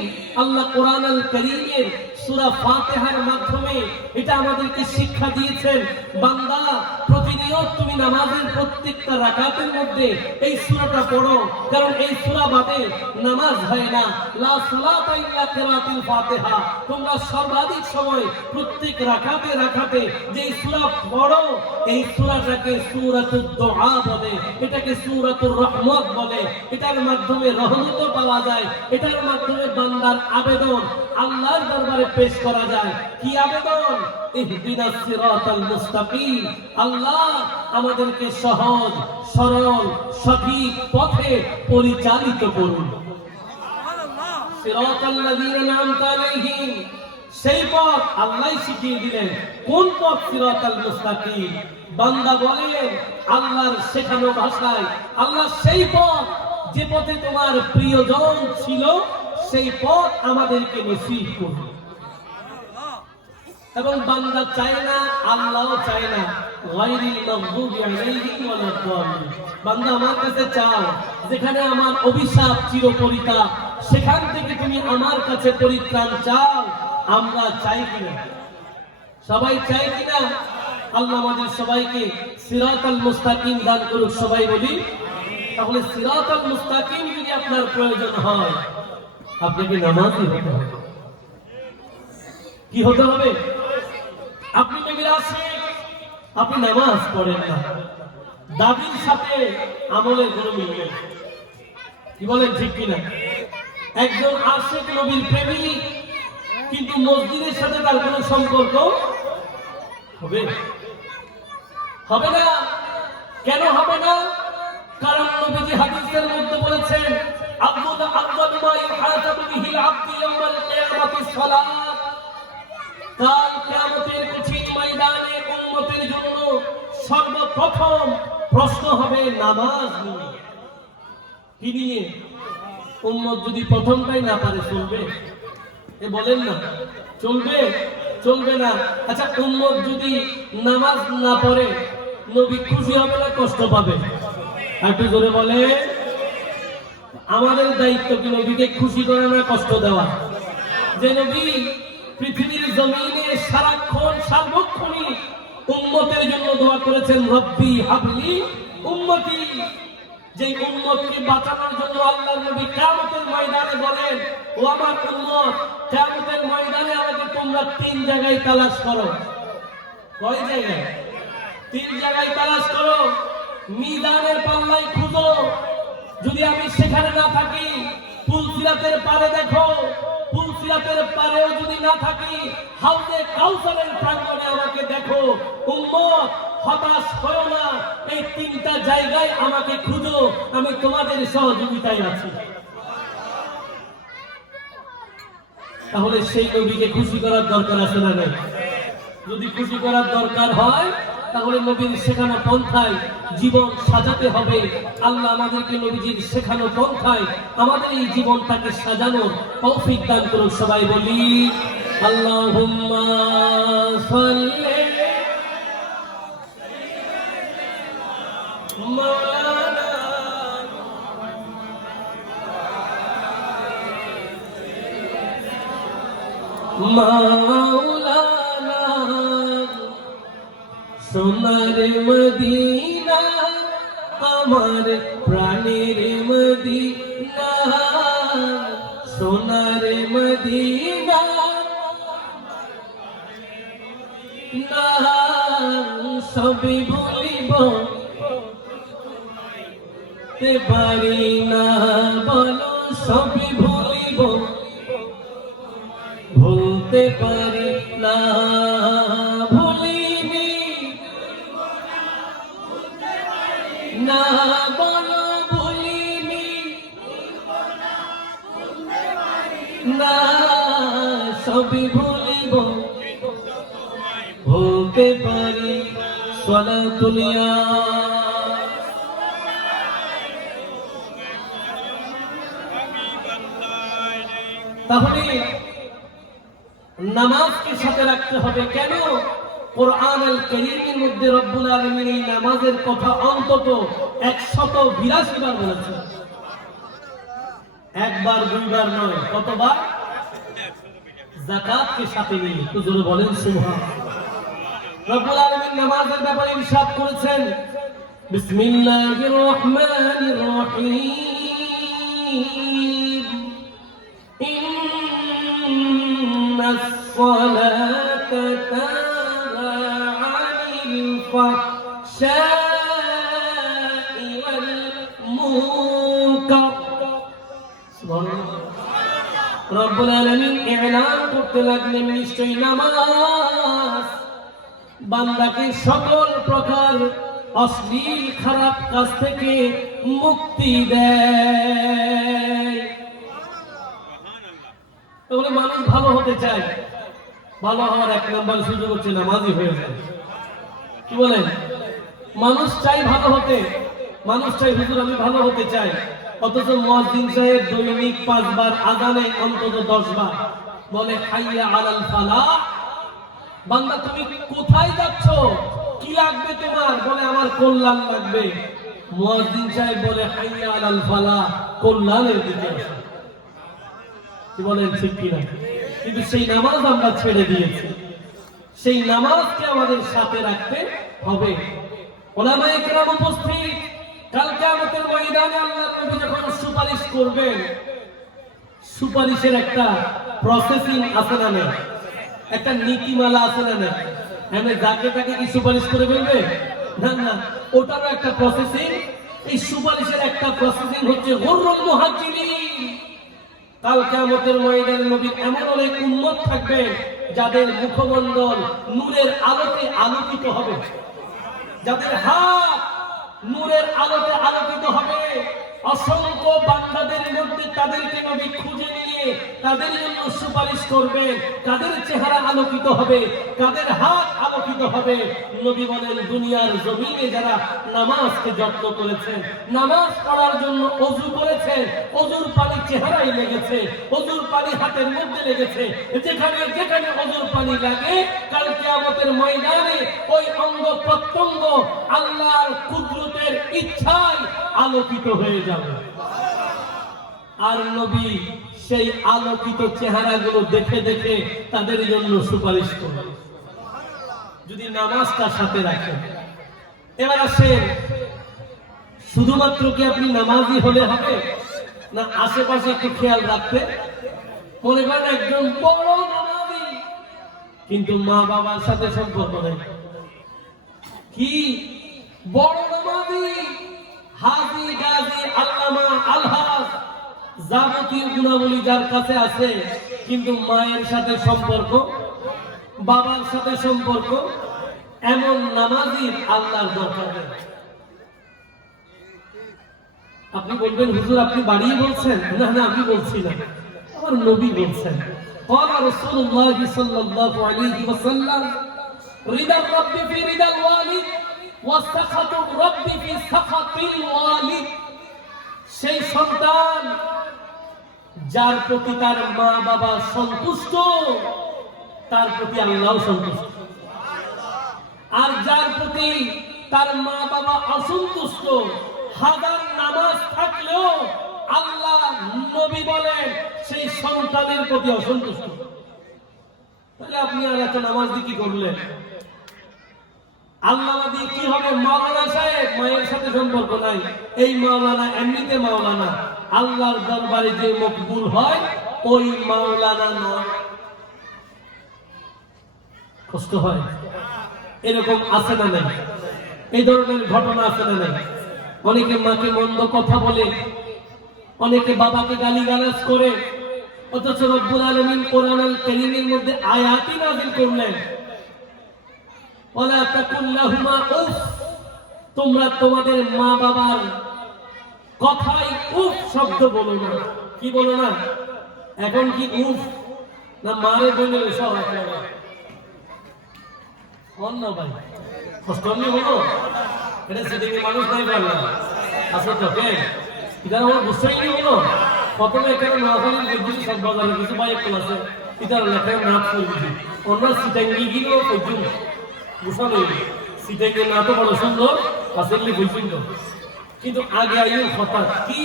আল্লাহ কোরআনুল কারীমের সূরা ফাতিহার মাধ্যমে এটা আমাদেরকে শিক্ষা দিয়েছেন, বান্দা প্রতিনিয়ত তুমি নামাজের প্রত্যেকটা রাকাতের মধ্যে এই সূরাটা পড়ো, কারণ এই সূরা বাদে নামাজ হয় না। লা সালাতা ইল্লা কিরাআতুল ফাতিহা। তোমরা সর্বাধিক সময় প্রত্যেক রাকাতে রাকাতে যে সূরা পড়ো, এই সূরাটাকে সূরাতুদ দুআ বলে, এটাকে সূরাতুর রহমত বলে। এটার মাধ্যমে রহমত পাওয়া যায়, এটার মাধ্যমে বান্দার আবেদন আল্লাহর দরবারে পেশ করা যায়। কি আবেদন? ইহদিনাস সিরাতাল মুস্তাকিম, আল্লাহ আমাদেরকে সহজ সরল সঠিক পথে পরিচালিত করুন। সিরাতাল লাযীনা আন'আমতা আলাইহিম, সেই পথ আল্লাহ শিখিয়ে দিলেন। কোন পথ? সিরাতাল মুস্তাকিম। বান্দা বলেন আল্লাহর শেখানো ভাষায়, আল্লাহ সেই পথ যে পথে তোমার প্রিয়জন ছিল, সেই পথ আমাদেরকে নসিব করুন। এবং বান্দা চায় না, আল্লাহও চায় না, গায়রিল মাগদুবি আলাইহিম ওয়ালা দাল্লিন। বান্দা আমার কাছে চাও, যেখানে আমার অভিশাপ চিরপরিতাপ, সেখান থেকে তুমি আমার কাছে পরিত্রাণ চাও। আমরা চাই কিনা? সবাই চাই কিনা? আল্লাহ আমাদের সবাইকে সিরাতাল মুস্তাকিম দান করুক। সবাই বলি। তাহলে সিরাতাল মুস্তাকিম যদি আপনার প্রয়োজন হয়, আপনাকে নামাজি হতে হবে। কি হতে হবে? আপনি নবীর আশিক, আপনি নামাজ পড়েন না, দাবির সাথে আমলের কোনো মিল নেই। কি বলেন, ঠিক কিনা? একজন আশিক নবীর প্রেমিক, কিন্তু মসজিদের সাথে তার কোনো সম্পর্ক হবে হবে না। কেন হবে না? কারণ নবীজি হাদিসের মধ্যে বলেছেন, আব্দুল মা ইউহাসাবু বিহিল আবদু ইয়াওমাল কিয়ামাতিস সালাত। কাল কিয়ামতের কঠিন ময়দানে উম্মতের জন্য সর্বপ্রথম প্রশ্ন হবে নামাজ নিয়ে। কি নিয়ে? উম্মত যদি প্রথমটাই না পারে চলবে? এ বলেন না, চলবে? চলবে না। আচ্ছা, উম্মত যদি নামাজ না পড়ে, নবী খুশি হবে না কষ্ট পাবে? একটু জোরে বলে। আমাদের দায়িত্ব কি নবীকে খুশি করা না কষ্ট দেওয়া? যে নবী পৃথিবীর জমিনে সারাক্ষণ সার্বক্ষণিক উম্মতের জন্য দোয়া করেছেন, রব্বি হাবলি উম্মতি। যে উম্মতকে বাঁচানোর জন্য আল্লাহর নবী কিয়ামতের ময়দানে বলেন, ও আমার উম্মত, কিয়ামতের ময়দানে আমাকে তোমরা 3 জায়গায় তালাশ করো। কয় জায়গায়? 3 জায়গায় তালাশ করো। মিজানের পাল্লায় খুঁজো, যদি আমি সেখানে না থাকি পুলসিরাতের পারে দেখো, পুলসিরাতের পারেও যদি না থাকি হাউজে কাউসারের প্রাঙ্গণে আমাকে দেখো। উম্মত, হতাশ হয়ো না, এই 3টা জায়গায় আমাকে খুঁজো, আমি তোমাদের সহযোগিতায় আছি। তাহলে সেই নবীকে খুশি করার দরকার আছে না নাই? যদি খুশি করার দরকার হয় তাহলে নবীর শেখানো পন্থায় জীবন সাজাতে হবে। আল্লাহ আমাদেরকে নবীজির শেখানো পন্থায় আমাদের এই জীবনটাকে সাজানো তৌফিক দান করুন। সবাই বলি আল্লাহুম্মা সাল্লি মাওলানা মাওলানা সোনার মদিনা, আমার প্রাণের মদিনা, সোনার মদিনা, না সবই ভুলিব তে পারি না, বলো সবই ভুলিব ভুলতে পারি না, ভুলিনি না, বলো ভুলিনি না, সবই ভুলিব ভুলতে পারি। সালাতুল ইয়া তাহলে নামাজকে সাথে রাখতে হবে। কেন? কোরআনুল কারীমের মধ্যে রব্বুল আলামিন এই নামাজের কথা অন্তত 182 বার বলেছেন। একবার দুইবার নয়, কতবার? যাকাতকে সাথে নিয়ে। তো জোরে বলেন সুবহানাল্লাহ। রব্বুল আলামিন নামাজের ব্যাপারে ইরশাদ করেছেন, বিসমিল্লাহির রহমানির রহিম, ইন্নাস সালাতা তানহা আনিল ফাহশাই ওয়াল মুনকার। সুবহানাল্লাহ। রব্বুল আলামিন ইলান করতে লাগলেন, নিশ্চয়ই নামাজ বান্দাকে সকল প্রকার অশ্লীল খারাপ কাজ থেকে মুক্তি দেয়। তাহলে মানুষ ভালো হতে চায়, ভালো হওয়ার 1 নম্বর সুযোগ হচ্ছে নামাজি হয়ে যায়। কি বলেন? মানুষ চাই ভালো হতে, মানুষ চাই হুজুর আমি ভালো হতে চাই, অথচ মুয়াজ্জিন সাহেব দৈনিক 5 বার আযানে অন্তত 10 বার বলে হাইয়া আলাল ফালাহ। বান্দা তুমি কোথায় যাচ্ছ? কি লাগবে তোমার? বলে আমার কল্যাণ লাগবে। মুয়াজ্জিন সাহেব বলে হাইয়া আলাল ফালাহ, কল্যাণের দিকে আসো। কি বলেন, ঠিক কিনা? কিন্তু সেই নামাজ আমরা ছেড়ে দিয়েছি। সেই নামাজকে আমাদের সাথে রাখতে হবে। উলামায়ে কেরাম উপস্থিত, কাল কিয়ামতের ময়দানে আল্লাহর নবী যখন সুপারিশ করবেন, সুপারিশের একটা প্রসেসিং আছে না না, একটা নীতিমালা আছে না না। এমনি যাকে তাকে কি সুপারিশ করে ফেলবে? না না, ওটারও একটা প্রসেসিং। এই সুপারিশের একটা প্রসেসিং হচ্ছে গুররুল মুহাজ্জিলিন। কাল কিয়ামতের ময়দানে নবীর এমন অনেক উম্মত থাকবে যাদের মুখমণ্ডল নূরের আলোতে আলোকিত হবে, যাদের হাত নূরের আলোতে আলোকিত হবে। অসংখ্য বান্দাদের মধ্যে তাদেরকে নবী খুঁজে নিয়ে তাদের জন্য সুপারিশ করবে। কাদের চেহারা আলোকিত হবে, কাদের হাত আলোকিত হবে? নবী বলেন, দুনিয়ার জমিনে যারা নামাজকে যত্ন করেছেন, নামাজ পড়ার জন্য ওযু করেছেন, ওযুর পানি চেহারায় লেগেছে, ওযুর পানি হাতের মধ্যে লেগেছে, যেখানে যেখানে ওযুর পানি লাগে কাল কিয়ামতের ময়দানে ওই অঙ্গ প্রত্যঙ্গ আল্লাহর কুদরতের ইচ্ছায় আলোকিত হয়ে যাবে। আর নবী সেই আলোকিত চেহারাগুলো দেখে দেখে তাদের জন্য সুপারিশ করবেন যদি নামাজটা সাথে রাখেন। এবার আসেন, শুধুমাত্র কি আপনি নামাজি হলে হবে না আশেপাশে একটু খেয়াল রাখতে? মনে করেন একজন বড় নামাজি কিন্তু মা বাবার সাথে সম্পর্ক নেই, কি বড় নামাজি হাজি গাজী আল্লামা আলহাজ যাবতীয় গুণাবলী যার কাছে আছে কিন্তু মায়ের সাথে সম্পর্ক, বাবার সাথে সম্পর্ক, এমন নামাজির আল্লাহর দরকার নেই। আপনি বলবেন হুজুর আপনি বাড়িয়ে বলছেন, না না আমি বলছি না, আমার নবী বলছেন। قال رسول الله صلى الله عليه وسلم رضا الرب في رضا الوالد وسخط الرب في سخط الوالد। সেই সন্তান যার প্রতি তার মা বাবা সন্তুষ্ট তার প্রতি আল্লাহও সন্তুষ্ট, আর যার প্রতি তার মা বাবা অসন্তুষ্ট হাজার নামাজ থাকলেও আল্লাহ নবী বলেন সেই সন্তানের প্রতি অসন্তুষ্ট। তাহলে আপনি আর এত নামাজ দিয়ে কি করলেন? আল্লাহ দিয়ে কি হবে? মাওলানা সাহেব মায়ের সাথে সম্পর্ক নাই, এই মাওলানা এমনিতে মাওলানা, আল্লাহর দরবারে যে মকবুল হয় ওই মাওলানা নয়। কষ্ট হয়, এরকম আছে না নাই? এই ধরনের ঘটনা আছে না নাই? অনেকে মাকে মন্দ কথা বলে, অনেকে বাবাকে গালিগালাজ করে, অথচ রব্বুল আলামিন কোরআনুল কারীমের মধ্যে আয়াতই নাযিল করলেন ওয়ালা তাকুল লাহুমা উফ, তোমরা তোমাদের মা বাবার কথাই উফ শব্দ বলো না। কি বলো না? এখন কি উফ না মারে বলে সব আছে অন্য ভাই কষ্ট নেই হলো, এটা সেদিকে মানুষ নাই পারলাম আসলে তো কে এটা আমার বুঝতেই নেই হলো। প্রথমে এখানে নোয়াখালীর পর্যন্ত সব বাজারে কিছু বাইক আছে, এটা লেখায় নাচ করবি অন্য সিটাঙ্গি গিয়েও পর্যন্ত বুঝা নেই, সিটাঙ্গি না তো বড় সুন্দর আসলে পর্যন্ত, কিন্তু আগে আইও হঠাৎ কি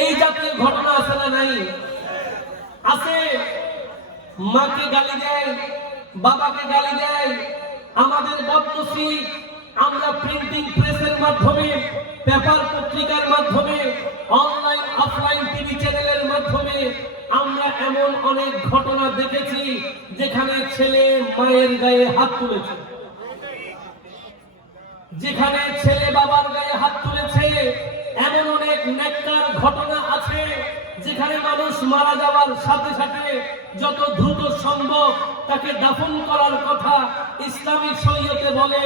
এই জাতীয় ঘটনা আছে না নাই? আছে। মাকে গালি দেয়, বাবাকে গালি দেয়, আমাদের বদনসিব আমরা প্রিন্টিং প্রেসের মাধ্যমে, পেপার পত্রিকার মাধ্যমে, অনলাইন অফলাইন টিভি চ্যানেলের মাধ্যমে আমরা এমন অনেক ঘটনা দেখেছি যেখানে ছেলে মায়ের গায়ে হাত তুলেছে, যেখানে ছেলে বাবার গায়ে হাত তুলেছে। এমন অনেক নেককার ঘটনা আছে যেখানে মানুষ মারা যাওয়ার সাথে সাথে যত দ্রুত সম্ভব তাকে দাফন করার কথা ইসলামী শরীয়তে বলে,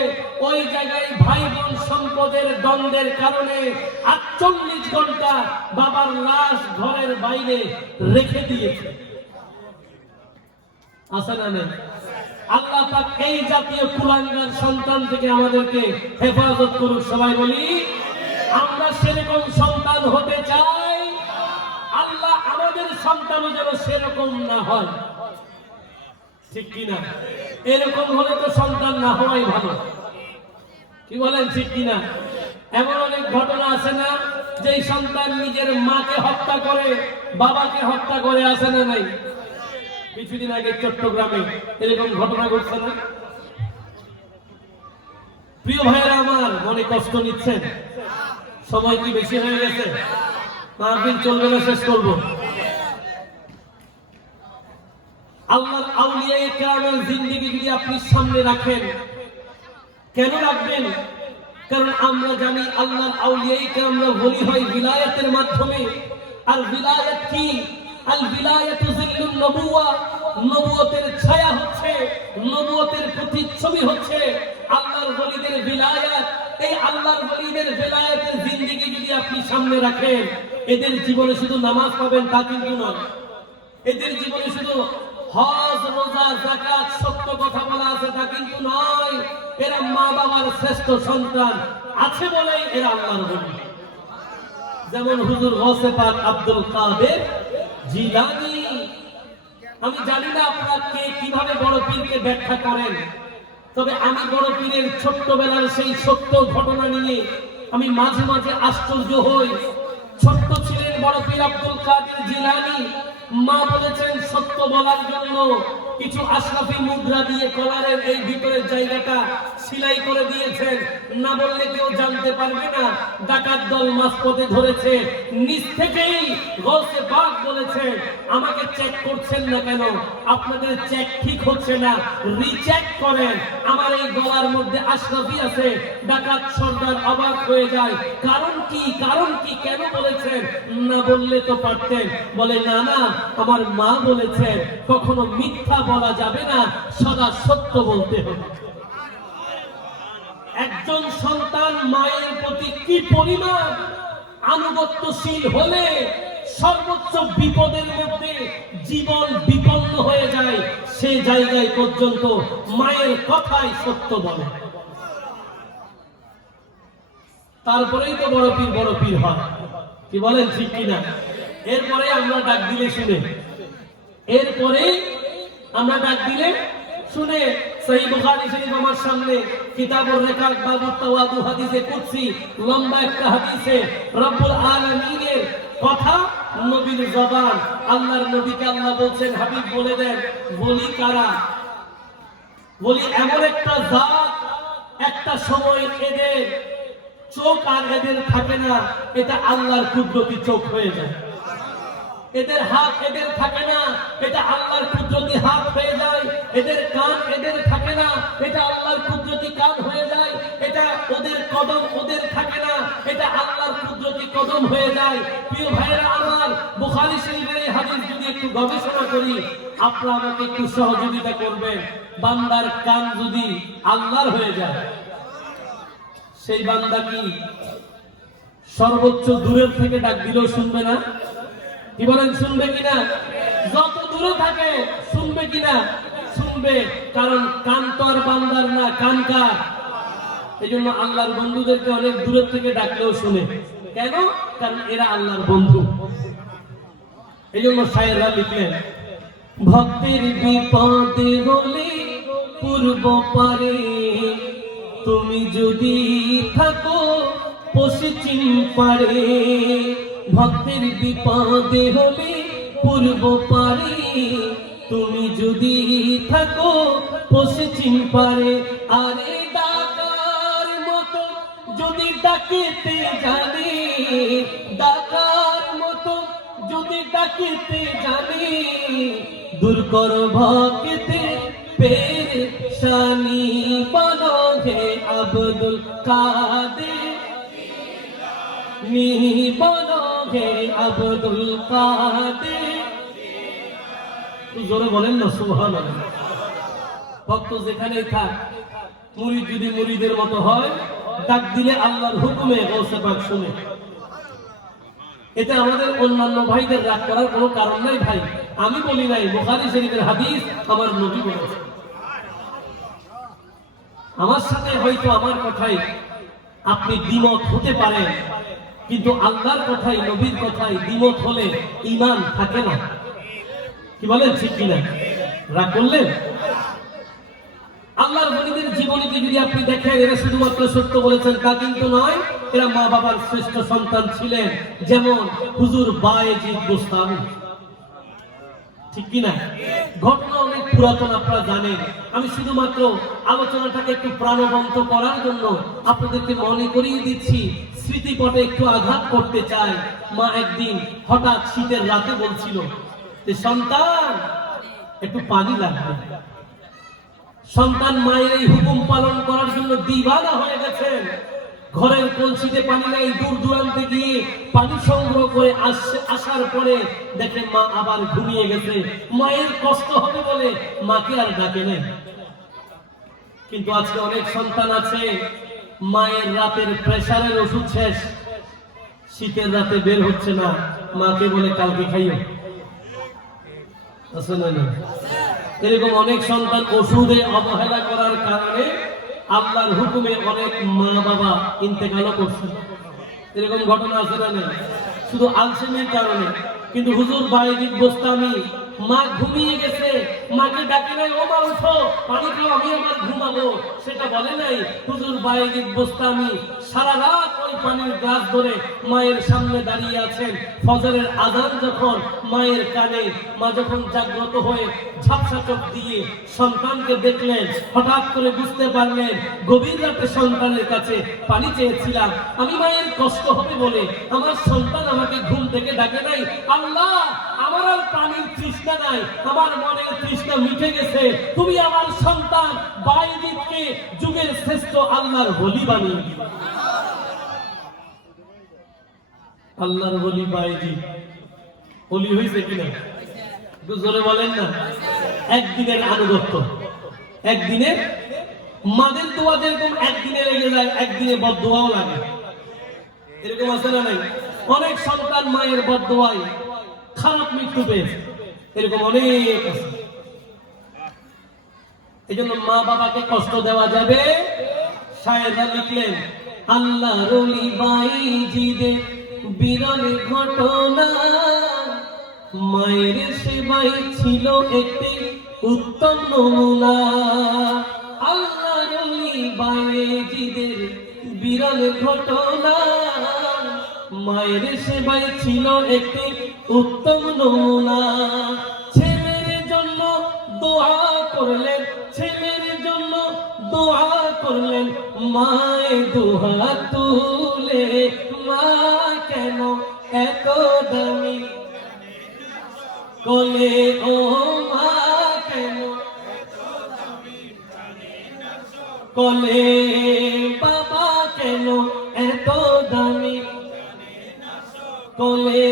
ওই জায়গায় ভাই বোন সম্পদের দ্বন্দ্বের কারণে 48 ঘন্টা বাবার লাশ ঘরের বাইরে রেখে দিয়েছে। আছে না নেই? আল্লাহ পাক এই জাতীয় কুলাঙ্গার সন্তান থেকে আমাদেরকে হেফাজত করুক। সবাই বলি আমরা সেরকম সন্তান হতে চাই, আল্লাহ আমাদের সন্তানও যেন সেরকম না হয়, ঠিক কিনা? এরকম হলে তো সন্তান না হওয়াই ভালো, কি বলেন ঠিক কিনা? এমন অনেক ঘটনা আছে না যে সন্তান নিজের মাকে হত্যা করে, বাবাকে হত্যা করে, আছে না নাই? কিছুদিন আগে চট্টগ্রামে এরকম ঘটনা ঘটছে না? প্রিয় ভাইয়েরা আমার, মনে কষ্ট নিচ্ছেন? সময় কি বেশি হয়ে গেছে? মাহফিল চলবে না, শেষ করব। আল্লাহর আউলিয়া কেরামের জিন্দেগি যদি আপনি সামনে রাখেন, কেন রাখবেন? কারণ আমরা জানি আল্লাহর আউলিয়া কেরামরা ওলি হয় বিলায়াতের মাধ্যমে। আর বিলায়াত কি? আল বিলায়াতু জিল্লুন নবুওয়া, নবুয়তের ছায়া হচ্ছে, নবুয়তের প্রতিচ্ছবি হচ্ছে আল্লাহর ওলিদের বিলায়াত। এই আল্লাহর ওলিদের বিলায়াতের জিন্দেগি যদি আপনি সামনে রাখেন, এদের জীবনে শুধু নামাজ পাবেন তা কিন্তু নয়, এদের জীবনে শুধু হজ রোজা যাকাত সত্য কথা বলা আছে তা কিন্তু নয়। এরা মা বাবার শ্রেষ্ঠ সন্তান আছে বলেই এরা আল্লাহর ওলি। যেমন হুজুর গৌসে পাক আব্দুল কাদের জিলানী। আমি জানি না আপনারা কে কিভাবে বড় পীরকে ব্যাখ্যা করেন, তবে আমি বড় পীরের ছোট্টবেলার সেই সত্য ঘটনা নিয়ে আমি মাঝে মাঝে আশ্চর্য হই। ছোট্ট ছিলেন, বড় পীর আব্দুল কাদের জিলানী, মা বলেছেন সত্য বলার জন্য কিছু আশরাফি মুদ্রা দিয়ে কলারের এই ভিতরের জায়গাটা সেলাই করে দিয়েছেন, না বললে কেউ জানতে পারবে না ডাকাত দল মাঝপথে ধরেছে। নিজ থেকেই গৌসে পাক বলেছে, আমাকে চেক করছেন না কেন, আপনাদের চেক ঠিক হচ্ছে না, রিচেক করেন। আমার এই গলার মধ্যে আশরাফি আছে। ডাকাত সর্দার অবাক হয়ে যায়, কারণ কি, কারণ কি, কেন বলেছেন? না বললে তো পারতেন। বলে না না, আমার মা বলেছেন কখনো মিথ্যা বলা যাবে না, সদা সত্য বলতে হবে। একজন সন্তান মায়ের প্রতি কি পরিমাণ আনুগত্যশীল হলে সর্বোচ্চ বিপদের মধ্যে জীবন বিপন্ন হয়ে যায়, সে জায়গায় পর্যন্ত মায়ের কথাই সত্য বলে। তারপরেই তো বড় পীর হয়। কি বলেন, ঠিক কিনা? এরপরে আমরা ডাক দিলে শুনে, এরপরে আমরা ডাক দিলে শুনে। সহিহ বুখারী শরীফ আমার সামনে, কিতাবুর রিকাক বাবুত তাওয়াদু, হাদিসে কুদসি, লম্বা একটা হাদিসে রব্বুল আলামিনের কথা, নবীর জবান। আল্লাহর নবীকে আল্লাহ বলছেন, হাবিব বলে দেন বলি কারা? বলি এমন একটা জাত, একটা সময় এদের চোখ আর এদের থাকে না, এটা আল্লাহর কুদরতি চোখ হয়ে যায়। এদের হাত এদের থাকে না, এটা আল্লাহর কুদরতি হাত হয়ে যায়। এদের কান এদের থাকে না, এটা আল্লাহর কুদরতি কান হয়ে যায়। এটা ওদের কদম ওদের থাকে না, এটা আল্লাহর কুদরতি কদম হয়ে যায়। প্রিয় ভাইরা আমার, বুখারী শরীফের এই হাদিস যদি একটু গবেষণা করি, আপনারা আমাকে একটু সহযোগিতা করবেন। বান্দার কান যদি আল্লাহর হয়ে যায়, সেই বান্দা কি সর্বোচ্চ দূরের থেকে ডাক দিলেও শুনবে না? কি বলেন, শুনবে কিনা? যত দূরে থাকে শুনবে কিনা? শুনবে, কারণ কান তো আর বান্দার না, কান কার? এই জন্য আল্লাহর বন্ধুদেরকে অনেক দূরের থেকে ডাকলেও শুনে। কেন? কারণ এরা আল্লাহর বন্ধু। এই জন্য শায়েররা লিখলেন, ভক্তের বিপদে হলে পূর্ব পারে তুমি যদি থাকো পশ্চিম পারে। ভক্তের বিপদে হলে পূর্ব পারে তুমি যদি থাকো পশ্চিম পারে। আরে ডাকার মতো যদি ডাকিতে জানে, ডাকার মতো যদি ডাকিতে জানে, দূর কর ভক্তে পেরেশানি, বলো হে আব্দুল কাদের, বলো হে আব্দুল কাদের। জোরে বলেন না সুবহানাল্লাহ। ভক্ত যেখানেই থাক, মুরিদ যদি মুরিদের মতো হয়, ডাক দিলে আল্লাহর হুকুমে গৌসে পাক শুনে। এতে আমাদের অন্যান্য ভাইদের রাগ করার কোনো কারণ নাই। ভাই, আমি বলি নাই, বুখারী শরীফের হাদিস আমার নবী বলেছে। আমার সাথে হয়তো আমার কথাই আপনি দ্বিমত হতে পারেন, কিন্তু আল্লাহর কথাই, নবীর কথাই দ্বিমত হলে ঈমান থাকে না। কি বলেন, ঠিক কিনা? রাগ করলেন? আল্লাহর ওলিদের জীবনীতে যদি আপনি দেখেন, এরা শুধুমাত্র সত্য বলেছেন তা কিন্তু নয়, এরা মা বাবার শ্রেষ্ঠ সন্তান ছিলেন, যেমন হুজুর বায়েজিদ বুস্তামি। ঠিক কিনা? ঘটনা অনেক পুরাতন, আপনারা জানেন। আমি শুধুমাত্র আলোচনাটাকে একটু প্রাণবন্ত করার জন্য আপনাদেরকে মনে করিয়ে দিচ্ছি, স্মৃতিপটে একটু আঘাত করতে চাই। মা একদিন হঠাৎ শীতের রাতে বলছিল যে সন্তান একটু পানি লাগবে। সন্তান মায়ের এই হুকুম পালন করার জন্য দিওয়ানা হয়ে গেছেন। ঘরের কলসিতে পানি নাই, দূর দূরান্তে গিয়ে পানি সংগ্রহ করে আসার পরে দেখেন মা আবার ঘুমিয়ে গেছে। মায়ের কষ্ট হবে বলে মাকে আর ডাকে নাই। কিন্তু আজকে অনেক সন্তান আছে, মায়ের রাতের প্রেসারের ওষুধ শেষ, শীতের রাতে বের হচ্ছে না, মাকে বলে কালকে খাইও। আছে না? এরকম অনেক সন্তান ওষুধে অবহেলা করার কারণে আল্লাহর হুকুমে অনেক মা বাবা ইন্তেকালও করছে। এরকম ঘটনা আছে না? শুধু আলসেমির কারণে। কিন্তু হুজুর বায়েজিদ বুস্তামি, মা ঘুমিয়ে গেছে, মাকে ডাকে নাই ও মা উঠো পানি খাও আমি আমার ঘুমাবো, সেটা বলে নাই। হুজুর বায়েজিদ বোস্তামি সারা রাত ওই পানির গ্লাস ধরে মায়ের সামনে দাঁড়িয়ে আছেন। ফজরের আজান যখন মায়ের কানে, মা যখন জাগ্রত হয়ে ঝাপসা চোখ দিয়ে সন্তানকে দেখলেন, হঠাৎ করে বুঝতে পারলেন গভীর রাতে সন্তানের কাছে পানি চেয়েছিলাম, আমি মায়ের কষ্ট হবে বলে আমার সন্তান আমাকে ঘুম থেকে ডাকে নাই। আল্লাহ, আমার আর পানির তৃষ্ণা নাই, আমার মনের তৃষ্ণা মিটে গেছে, তুমি আমার সন্তান বায়েজিদকে যুগের শ্রেষ্ঠ আল্লাহর ওলি বানিয়ে দিও। আল্লাহর ওলি বায়েজিদ ওলি হয়েছে কিনা একটু জোরে বলেন না। একদিনের আনুগত্য, একদিনের মাদের দোয়া যেরকম একদিনে লেগে যায়, একদিনে বদদোয়াও লাগে, এরকম আছে না নাই? অনেক সন্তান মায়ের বদদোয়ায় খারাপ মৃত্যু পেয়েছে, এরকম অনেক আছে। এই জন্য মা বাবাকে কষ্ট দেওয়া যাবে। শায়েররা লিখলেন, আল্লাহর ওলি বায়েজিদের বিরল ঘটনা, মায়ের সেবাই ছিল একটি উত্তম নমুনা। আল্লাহর ওলি বায়েজিদের বিরল ঘটনা, মায়ের সেবাই ছিল একটি উত্তম নমুনা। ছেলের জন্য দোয়া করলেন, ছেলের জন্য দোয়া করলেন, মায়ের দোয়া তুলে, মা কেন এত দামি কোলে, ও মা কেন কোলে, বাবা কেন এত দামি কোলে।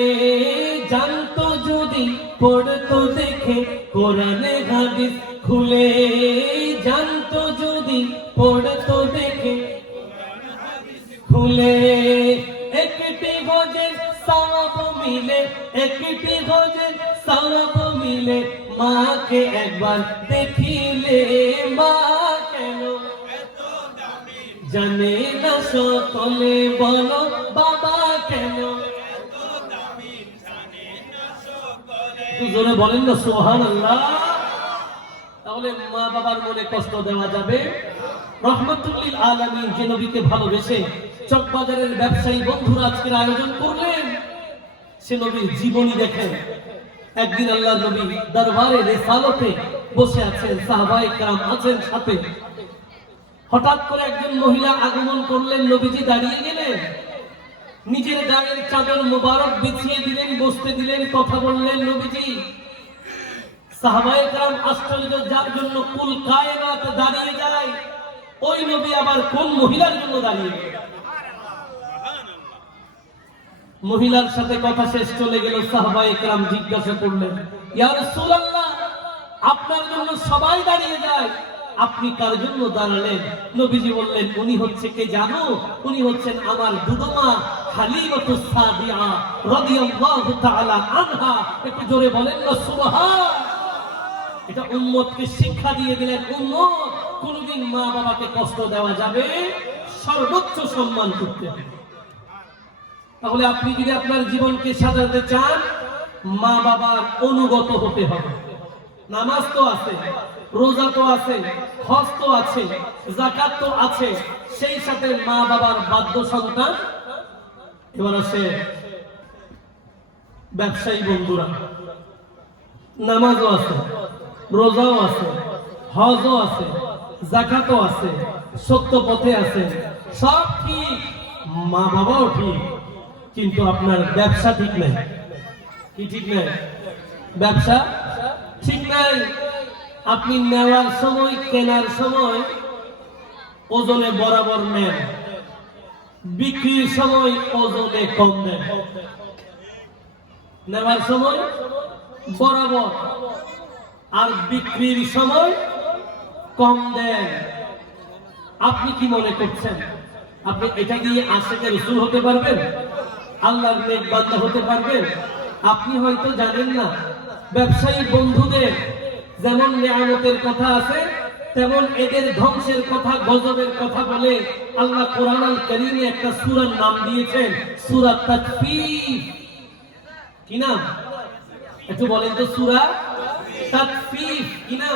জানতো যদি পড়তো দেখে কোরআনে হাদিস খুলে, জানতো যদি পড়তো দেখে খুলে। একটি গজের সওয়াব মিলে, একটি গজের সওয়াব মিলে, মাকে একবার দেখিলে, মা কেন জানে না সকলে, বলো বাবা কেন জোরে বলেন না সুবহানাল্লাহ। তাহলে মা বাবার মনে কষ্ট দেওয়া যাবে। রহমাতুল্লিল আলামিন যে নবীকে ভালোবেসে চকবাজারের ব্যবসায়ী বন্ধুরা আজকের আয়োজন করলেন, সে নবীর জীবনী দেখেন। একদিন আল্লাহর নবী দরবারে রিসালতে বসে আছেন, সাহাবায়ে কেরাম আছেন সাথে। হঠাৎ করে একজন মহিলা আগমন করলেন, নবীজি দাঁড়িয়ে গেলেন, নিজের গায়ের চাদর মোবারক বিছিয়ে দিলেন, বসতে দিলেন, কথা বললেন নবীজি। সাহাবায়ে কেরাম আশ্চর্য, যার জন্য কুল কায়নাত দাঁড়িয়ে যায়, ওই নবী আবার কোন মহিলার জন্য দাঁড়িয়ে গেলেন? মহিলার সাথে কথা শেষ, চলে গেল। সাহাবায়ে কেরাম জিজ্ঞাসা করলেন, ইয়া রাসূলুল্লাহ, আপনার জন্য সবাই দাঁড়িয়ে যায়, আপনি কার জন্য দাঁড়ালেন? নবীজি বললেন, উনি হচ্ছে কে জানো? উনি হচ্ছেন আমার দুধমা হালিমাতুস সাদিয়া রাদিয়াল্লাহু তাআলা আনহা। একটু জোরে বলেন না সুবহান। এটা উম্মতকে শিক্ষা দিয়ে দিলেন, উম্মত কোনদিন মা বাবাকে কষ্ট দেওয়া যাবে, সর্বোচ্চ সম্মান করতে হবে। তাহলে আপনি যদি আপনার জীবনকে সাজাতে চান, মা বাবার অনুগত হতে হবে। নামাজ তো আছে, রোজা তো আছে, হজ তো আছে, যাকাত তো আছে, সেই সাথে মা বাবার বাধ্য সন্তান। এবার আসে ব্যবসায়ী বন্ধুরা, নামাজও আছে, রোজাও আছে, হজও আছে, যাকাতও আছে, সত্য পথে আছে, সব ঠিক, মা বাবাও ঠিক, কিন্তু আপনার ব্যবসা ঠিক নাই। কি ঠিক নাই? ব্যবসা ঠিক নাই। আপনি নেওয়ার সময়, কেনার সময় ওজনে বরাবর নেন, বিক্রির সময় ওজনে কম নেন। নেওয়ার সময় বরাবর, আর বিক্রির সময় কম দেন। আপনি কি মনে করছেন আপনি এটা দিয়ে আশিকে রাসূল হতে পারবেন? আল্লাহর নেক বান্দা হতে পারবেন? আপনি হয়তো জানেন না, ব্যবসায়ী বন্ধুদের যেমন নিয়ামতের কথা আছে, তেমন এদের ধ্বংসের কথা, গজবের কথা বলে আল্লাহ কোরআন আল কারীমে একটা সূরার নাম দিয়েছেন, সূরা তাকফীর। কি নাম? একটু বলেন তো। সূরা তাকফীফ কি না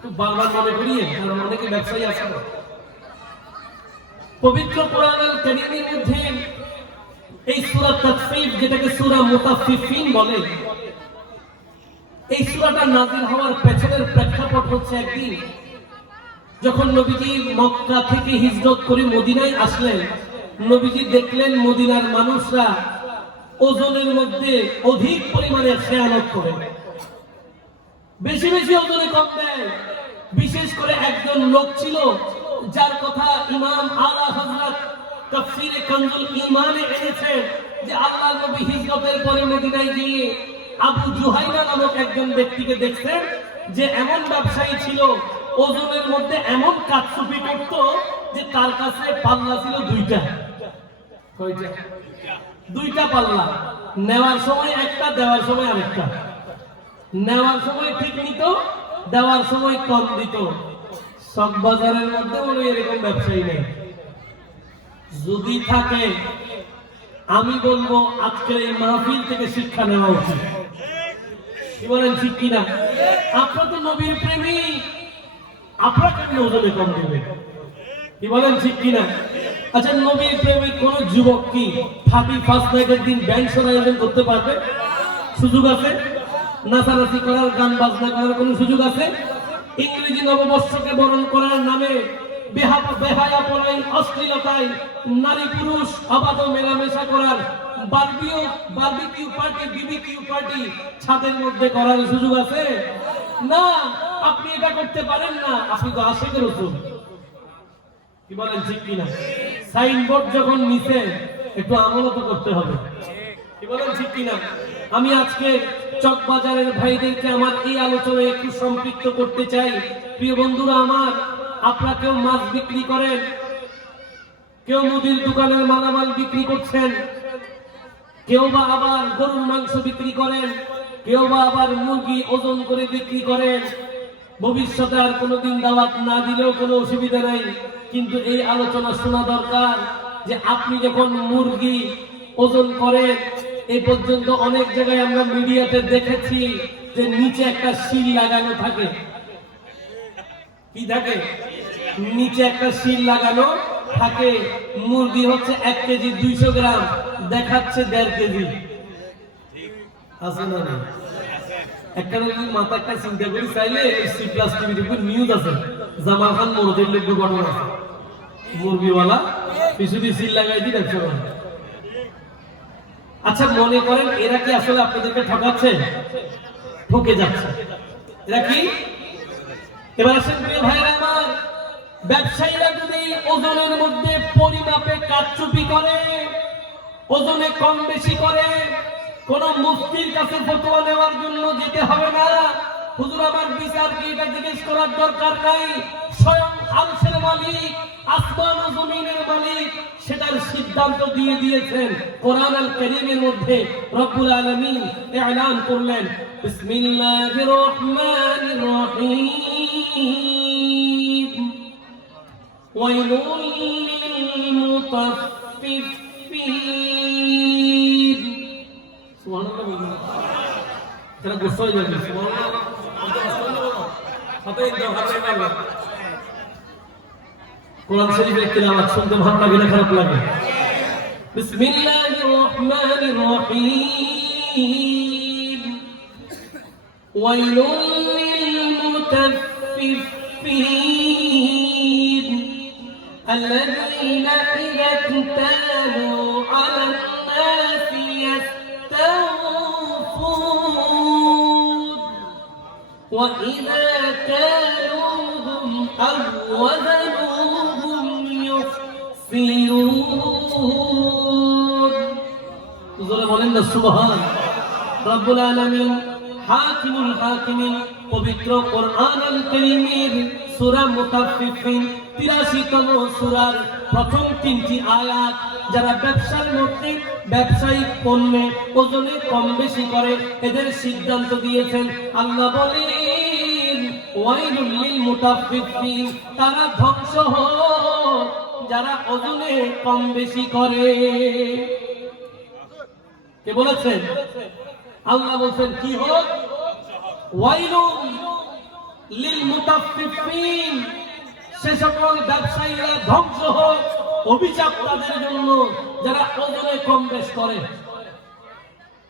তো বারবার মনে করিয়ে কারণ অনেকে ব্যবসায়ী আছে না পবিত্র কোরআনুল কারীমের মধ্যে এই সূরা তাকফীফ যেটাকে সূরা মুতাফফিফিন বলে এই সূরাটা নাযিল হওয়ার পেছনের প্রেক্ষাপট হচ্ছে একদিন যখন নবীজি মক্কা থেকে হিজরত করে মদিনায় আসলেন নবীজি দেখলেন মদিনার মানুষরা ওজনের মধ্যে অধিক পরিমাণে খেয়ানত করে বেশি বেশি ওজনে কম দেয় বিশেষ করে একজন লোক ছিল যার কথা ইমাম আলা হযরত তাফসীরে কানজুল ঈমানে এনেছেন যে আল্লাহর নবী হিজরতের পরে মদিনায় গিয়ে আবু জুহাইনা নামক একজন ব্যক্তিকে দেখছেন যে এমন ব্যবসায়ী ছিল ওজনের মধ্যে এমন কাটছুপি করত যে তার কাছে পাল্লা ছিল দুইটা কয়টা দুইটা পাল্লা নেওয়ার সময় একটা দেওয়ার সময় আরেকটা নেওয়ার সময় ঠিক নিত দেওয়ার সময় কম দিত সব বাজারের মধ্যে মনে এরকম ব্যবসায়ী নেই যদি থাকে আমি বলবো আজকের এই মাহফিল থেকে শিক্ষা নেওয়া উচিত কি বলেন ঠিক কিনা আপনারা তো নবীর প্রেমী আপনারা কেন ওজনে কম দেবে কি বলেন ঠিক কিনা আচ্ছা নবীর প্রেমী কোন যুবক কি 31st নাইটের দিন ব্যান্ড শোর আয়োজন করতে পারবে সুযোগ আছে নাচানাচি করার গান বাজনা করার কোন সুযোগ আছে ইংরেজি নববর্ষকে বরণ করার নামে বেহায়াপনায় অশ্লীলতায় নারী পুরুষ অবাধ মেলামেশা করার বারবিকিউ পার্টি বিবিকিউ পার্টি ছাদের মধ্যে করার সুযোগ আছে না আপনি এটা করতে পারেন না আপনি তো আশিকের রাসূল কি বলেন ঠিক কিনা সাইনবোর্ড যখন নিচে একটু আমলত করতে হবে কি বলেন ঠিক কিনা আমি আজকে চকবাজারের ভাইদেরকে আমার এই আলোচনায় একটু সম্পৃক্ত করতে চাই প্রিয় বন্ধুরা আমার আপনারা কেউ মাছ বিক্রি করেন কেউ মুদির দোকানের মালামাল বিক্রি করছেন কেউ বা আবার গরুর মাংস বিক্রি করেন কেউ বা আবার মুরগি ওজন করে বিক্রি করেন ভবিষ্যতে আর কোনোদিন দাওয়াত না দিলেও কোনো অসুবিধা নাই কিন্তু এই আলোচনা শোনা দরকার যে আপনি যখন মুরগি ওজন করেন এই পর্যন্ত অনেক জায়গায় আমরা মিডিয়াতে দেখেছি যে নিচে একটা শিল লাগানো থাকে কি থাকে নিচে একটা শিল লাগানো থাকে মুরগি হচ্ছে 1 কেজি 200 গ্রাম দেখাচ্ছে 1.5 কেজি আছে না একটা যদি মাথা একটা চিন্তা করি চাইলে সি প্লাস টিভির উপর নিউজ আছে জামাল খান মোরদের লোক ঘটনা আছে মুরগিওয়ালা পিছনে শিল লাগাই দিন 100 গ্রাম আচ্ছা মনে করেন এরা কি আসলে আপনাদেরকে ঠকাচ্ছে ঠকে যাচ্ছে এরা কি এবার আসেন প্রিয় ভাইরা আমার ব্যবসায়ীরা যদি ওজনের মধ্যে পরিমাপে কারচুপি করে ওজনে কম বেশি করে কোন মুফতির কাছে ফতোয়া নেওয়ার জন্য যেতে হবে না হুজুর আমার বিচার কি এটা জিজ্ঞেস করার দরকার নাই স্বয়ং আরশের মালিক আসমান ও জমিনের মালিক সেটার সিদ্ধান্ত দিয়ে দিয়েছেন কোরআনুল কারীমের মধ্যে রব্বুল আলামিন এলান করলেন বিসমিল্লাহির রহমানির রহিম ওয়াইলুল লিল মুতাফফিফিন সুবহানাল্লাহ যারা গোসল হয়ে যাবে সুবহানাল্লাহ হাতে দাও হাতে নাও কোরআন শরীফের তিলাওয়াত শুনতে ভালো লাগে না খারাপ লাগে বিসমিল্লাহির রহমানির রহিম ওয়াইলুল লিল মুতাফফিফিন আল্লাযীনা ইযা তালু আলান নাসি ইয়াস্তাওফুন ওয়া ইযা কালুহুম আও ওয়াজানুহুম ইউখসিরুন জোরে বলেন না সুবহান রব্বুল আলামিন হাকিমুল হাকিমিন পবিত্র কোরআনুল কারীমের সূরা মুতাফফিফিন 83তম সূরার প্রথম 3টি আয়াত যারা ব্যবসার মধ্যে ব্যবসায়িক পণ্যে ওজনে কম বেশি করে এদের সিদ্ধান্ত দিয়েছেন আল্লাহ বলেন ওয়াইলুল লিল মুতাফফিফিন তারা ধ্বংস হোক যারা ওজনে কম বেশি করে কে বলেছেন আল্লাহ বলেন কি হোক ওয়াইলুন লিল মুতাফফিফিন, সে সকল ব্যবসায়ীরা ধ্বংস হোক, অভিশাপ তাদের জন্য যারা ওজনে কম বেশ করে।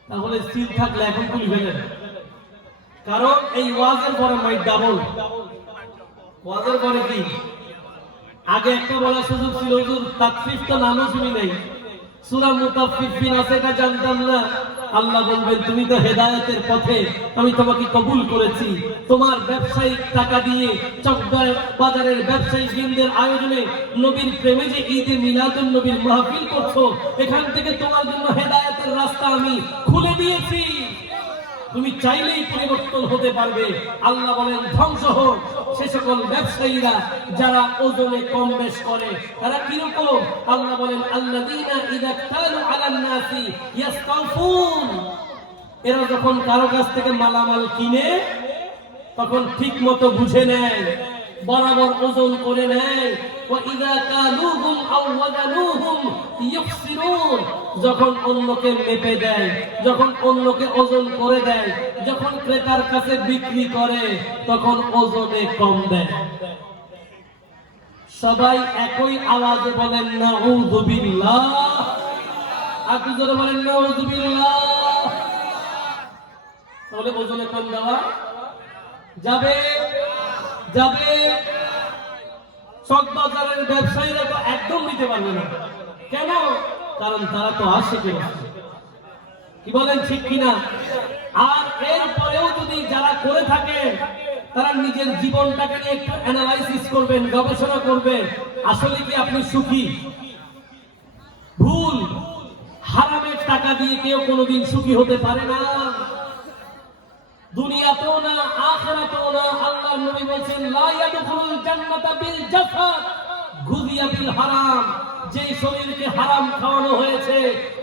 তাহলে স্থির থাকলে এখন তুলি ফেলেন, কারণ এই ওয়াজের পরে মাইক ডাবল। ওয়াজের পরে কি আগে একটা বলার সুযোগ ছিল, হুজুর তাকফিফ তো নামও শুনি নাই, সূরা মুতাফফিফিন আছে এটা জানতাম না। আল্লাহ বলবেন তুমি তো হেদায়েতের পথে, আমি তোমাকে কবুল করেছি। তোমার ব্যবসায়িক টাকা দিয়ে চকবাজার বাজারের ব্যবসায়ী বৃন্দের আয়োজনে নবীর প্রেমে যে ঈদে মিলাদুন নবীর মাহফিল করছো, এখান থেকে তোমার জন্য হেদায়েতের রাস্তা আমি খুলে দিয়েছি। তুমি চাইলেই পরিবর্তন হতে পারবে। আল্লাহ বলেন ধ্বংস হোক সে সকল ব্যবসায়ীরা যারা ওজনে কম বেশ করে। তারা কিরকম? আল্লাহ বলেন আল্লাযীনা ইযা কালু আলান নাসি ইস্তাওফুন, এরা যখন কারো কাছ থেকে মালামাল কিনে তখন ঠিক মতো বুঝে নেয়, বরাবর ওজন করে নেয়। ওয়া ইযা কালুহুম আও ওয়াজানুহুম ইউফসিরুন, যখন অন্যকে মেপে দেয়, যখন অন্যকে ওজন করে দেয়, যখন ক্রেতার কাছে বিক্রি করে তখন ওজনে কম দেয়। সবাই একই আওয়াজে বলেন নাউযুবিল্লাহ, আপনি জোরে বলেন নাউযুবিল্লাহ। তাহলে ওজনে কম দেওয়া যাবে যাবে। চকবাজারের ব্যবসায়ীরা তো একদম নিতে পারবে না। কেন? কারণ তারা তো আশিক রাসূল। কি বলেন ঠিক কিনা? আর এরপরেও যদি যারা করে থাকেন তারা নিজের জীবনটাকে নিয়ে একটু অ্যানালাইসিস করবেন, গবেষণা করবেন, আসলে কি আপনি সুখী? ভুল। হারামের টাকা দিয়ে কেউ কোনোদিন সুখী হতে পারে না, দুনিয়াতেও না আখিরাতেও না। আল্লাহর নবী বলেছেন লা ইয়াদখুলুল জান্নাতা বিল জাসাদ গুযিয়া বিল হারাম, যে শরীরকে হারাম খাওয়ানো হয়েছে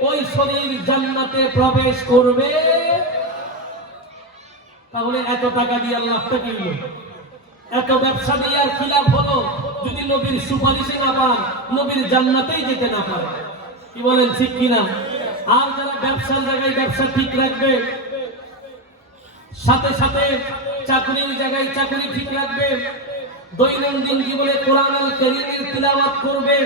ওই শরীর জান্নাতে প্রবেশ করবে। তাহলে এত টাকা দিয়ে লাভটা কি হলো? এত ব্যবসা দিয়ে আর কি লাভ হলো যদি নবীর সুপারিশে না পান, নবীর জান্নাতেই যেতে না পারে? কি বলেন ঠিক কিনা? আর যারা ব্যবসার জায়গায় ব্যবসা ঠিক রাখবে, সাথে সাথে চাকরির জায়গায় চাকরি ঠিক রাখবে, দৈনন্দিন জীবনে কোরআন আল কারীমের তিলাওয়াত করবে।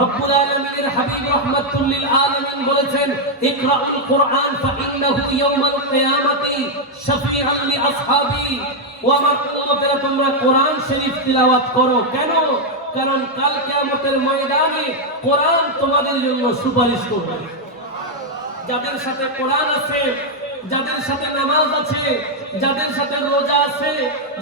রব্বুল আলামিনের হাবিব রাহমাতুল লিল আলামিন বলেছেন ইকরাউল কোরআন ফাইন্নাহু ইয়াউমাল কিয়ামাতি শাফিআন লি আসহাবি, ও আমার উম্মতেরা তোমরা কোরআন শরীফ তিলাওয়াত করো। কেন? কারণ কাল কিয়ামতের ময়দানে কোরআন তোমাদের জন্য সুপারিশ করবে। যাদের সাথে কোরআন আছে, যাদের সাথে নামাজ আছে, যাদের সাথে রোজা আছে,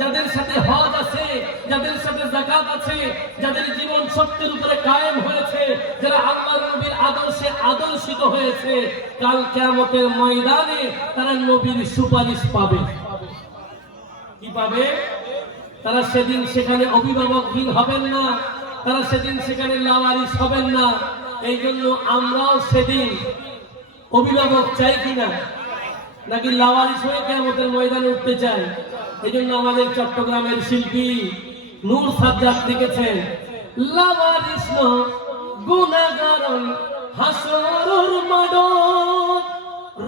যাদের সাথে হজ আছে, যাদের সাথে যাকাত আছে, যাদের জীবন সত্যের উপরে কায়েম হয়েছে, যারা আল্লাহর নবীর আদর্শে আদর্শিত হয়েছে, কাল কিয়ামতের ময়দানে তারা নবীর সুপারিশ পাবে। কি পাবে? তারা সেদিন সেখানে অভিভাবকহীন হবেন না, তারা সেদিন সেখানে লাওয়ারিস হবেন না। এই জন্য আমরাও সেদিন অভিভাবক চাই কিনা, নাকি লাওয়ারিস হয়ে কিয়ামতের ময়দানে উঠতে চাই? এই জন্য আমাদের চট্টগ্রামের শিল্পী নূর সাজ্জাদ লিখেছেন লাওয়ারিস গুনাহগার হাসরের মাঠত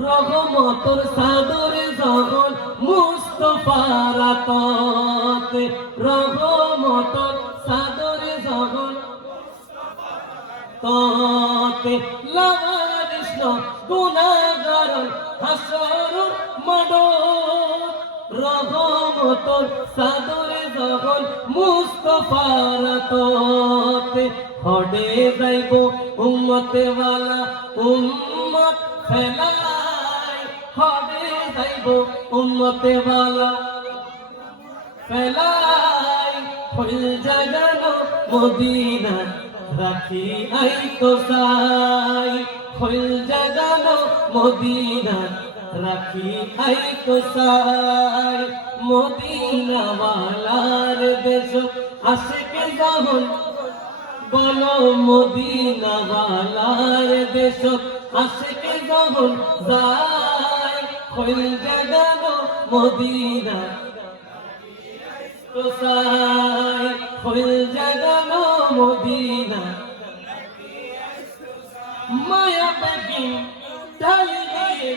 রহমতের চাদরে যখন মুস্তাফার আতত, রহমতের চাদরে যখন ততে লাওয়ারিস গুনাহগার হাসরের মাঠত রহমতের চাদরে যখন মুস্তাফার আতত, হডে যাইব উম্মতে ওয়ালা উম্মত ফেলাই, হডে যাইব উম্মতে ওয়ালা ফেলাই, হইল জাগানো মদিনা রাখি আই তো সাই, হইল জাগানো মদিনা রাখি আই তো সাই। মদিনা ওয়ালার দেশ আশিকে যখন বলো, মদিনা ওয়ালার দেশ আশিকে যখন যায়, হইল জাগানো মদিনা তো সাই, হইল জাগানো মদিনা। মায়া বেগিন ঢালি দিয়ে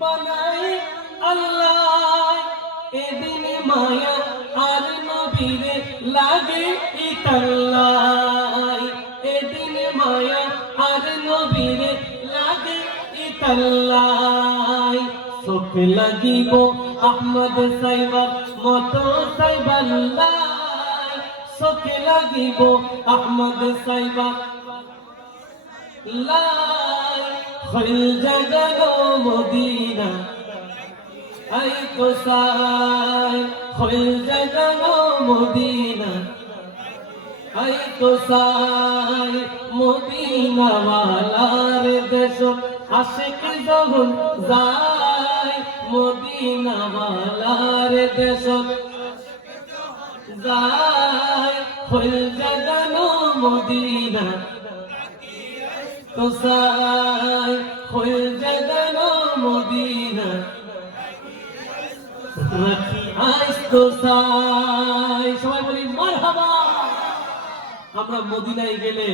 বানাই আল্লাহ, মায়া আর নবীরে লাগে ইতাল্লাই এদিন মায়া আর নবীরে লাগে ইতাল্লাই চোখ লাগিব আহমদ সাইবার মতো সাইবাল্লাই চোখ লাগিব আহমদ সাইবার লাই হইল জাগানো মদিনা আই কোসাই হইল জাগানো মদিনা আই কোসাই মদিনা ওয়ালার দেশ আশিক যখন যায় মদিনা ওয়ালার দেশ যায় হইল জাগানো মদিনা কোসাই হইল জাগানো মদিনা রাখি আইস কোসাই সবাই বলি মারহাবা। আমরা মদিনায় গেলে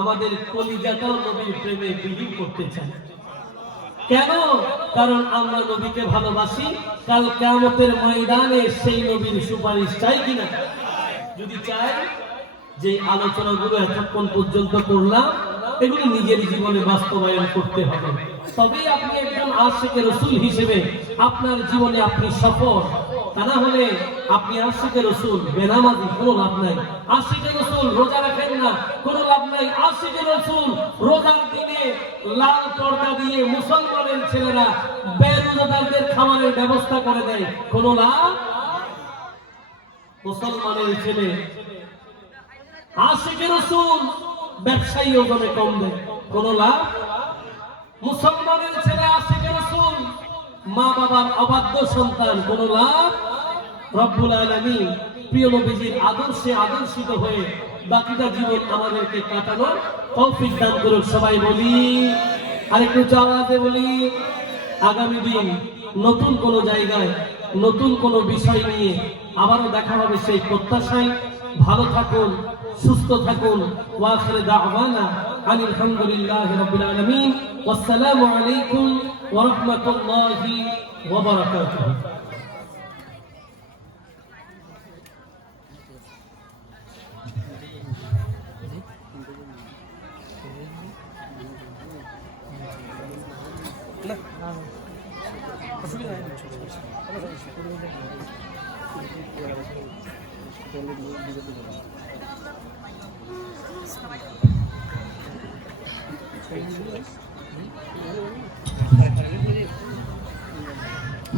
আমাদের কলিজাটাও নবীর প্রেমে বিলীন করতে চাই। কেন? কারণ আমরা নবীকে ভালোবাসি। কাল কিয়ামতের ময়দানে সেই নবীর সুপারিশ চাই কিনা? যদি চাই, যে আলোচনাগুলো এতক্ষণ পর্যন্ত করলাম এগুলো নিজের জীবনে বাস্তবায়ন করতে হবে, তবেই আপনি একজন আশিকে রাসূল হিসেবে আপনার জীবনে আপনি সফল। তা না হলে আপনি আশিকে রাসূল বেনামাজি, কোনো লাভ নাই। আশিকে রাসূল রোজা রাখেন না, কোনো লাভ নাই। আশিকে রাসূল রোজার দিনে লাল পর্দা দিয়ে মুসলমানের ছেলেরা বেরোজাদারদের খাবারের ব্যবস্থা করে দেয়, কোনো লাভ। মুসলমানের ছেলে আশিকে রাসূল ব্যবসায়ী ওজনে কম দেয়, কোনো লাভ। মুসলমানের ছেলে আশিকে রাসূল মা বাবার অবাধ্য সন্তান, কোনো লাভ। রব্বুল আলামিন প্রিয় নবীজির আদর্শে আদর্শিত হয়ে বাকিটা জীবন আমাদেরকে কাটানোর তৌফিক দান করুন। সবাই বলি, আরেকটু আওয়াজে বলি, আগামী দিন নতুন কোনো জায়গায় নতুন কোনো বিষয় নিয়ে আবারও দেখা হবে সেই প্রত্যাশায়। ভালো থাকুন, সুস্থ থাকুন। ওয়া আখিরু দাওয়ানা আনিল হামদুলিল্লাহি রাব্বিল আলামিন। ওয়াসসালামু আলাইকুম ওয়া রাহমাতুল্লাহি ওয়া বারাকাতুহু।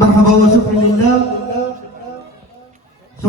مرحبا وشكرا لله.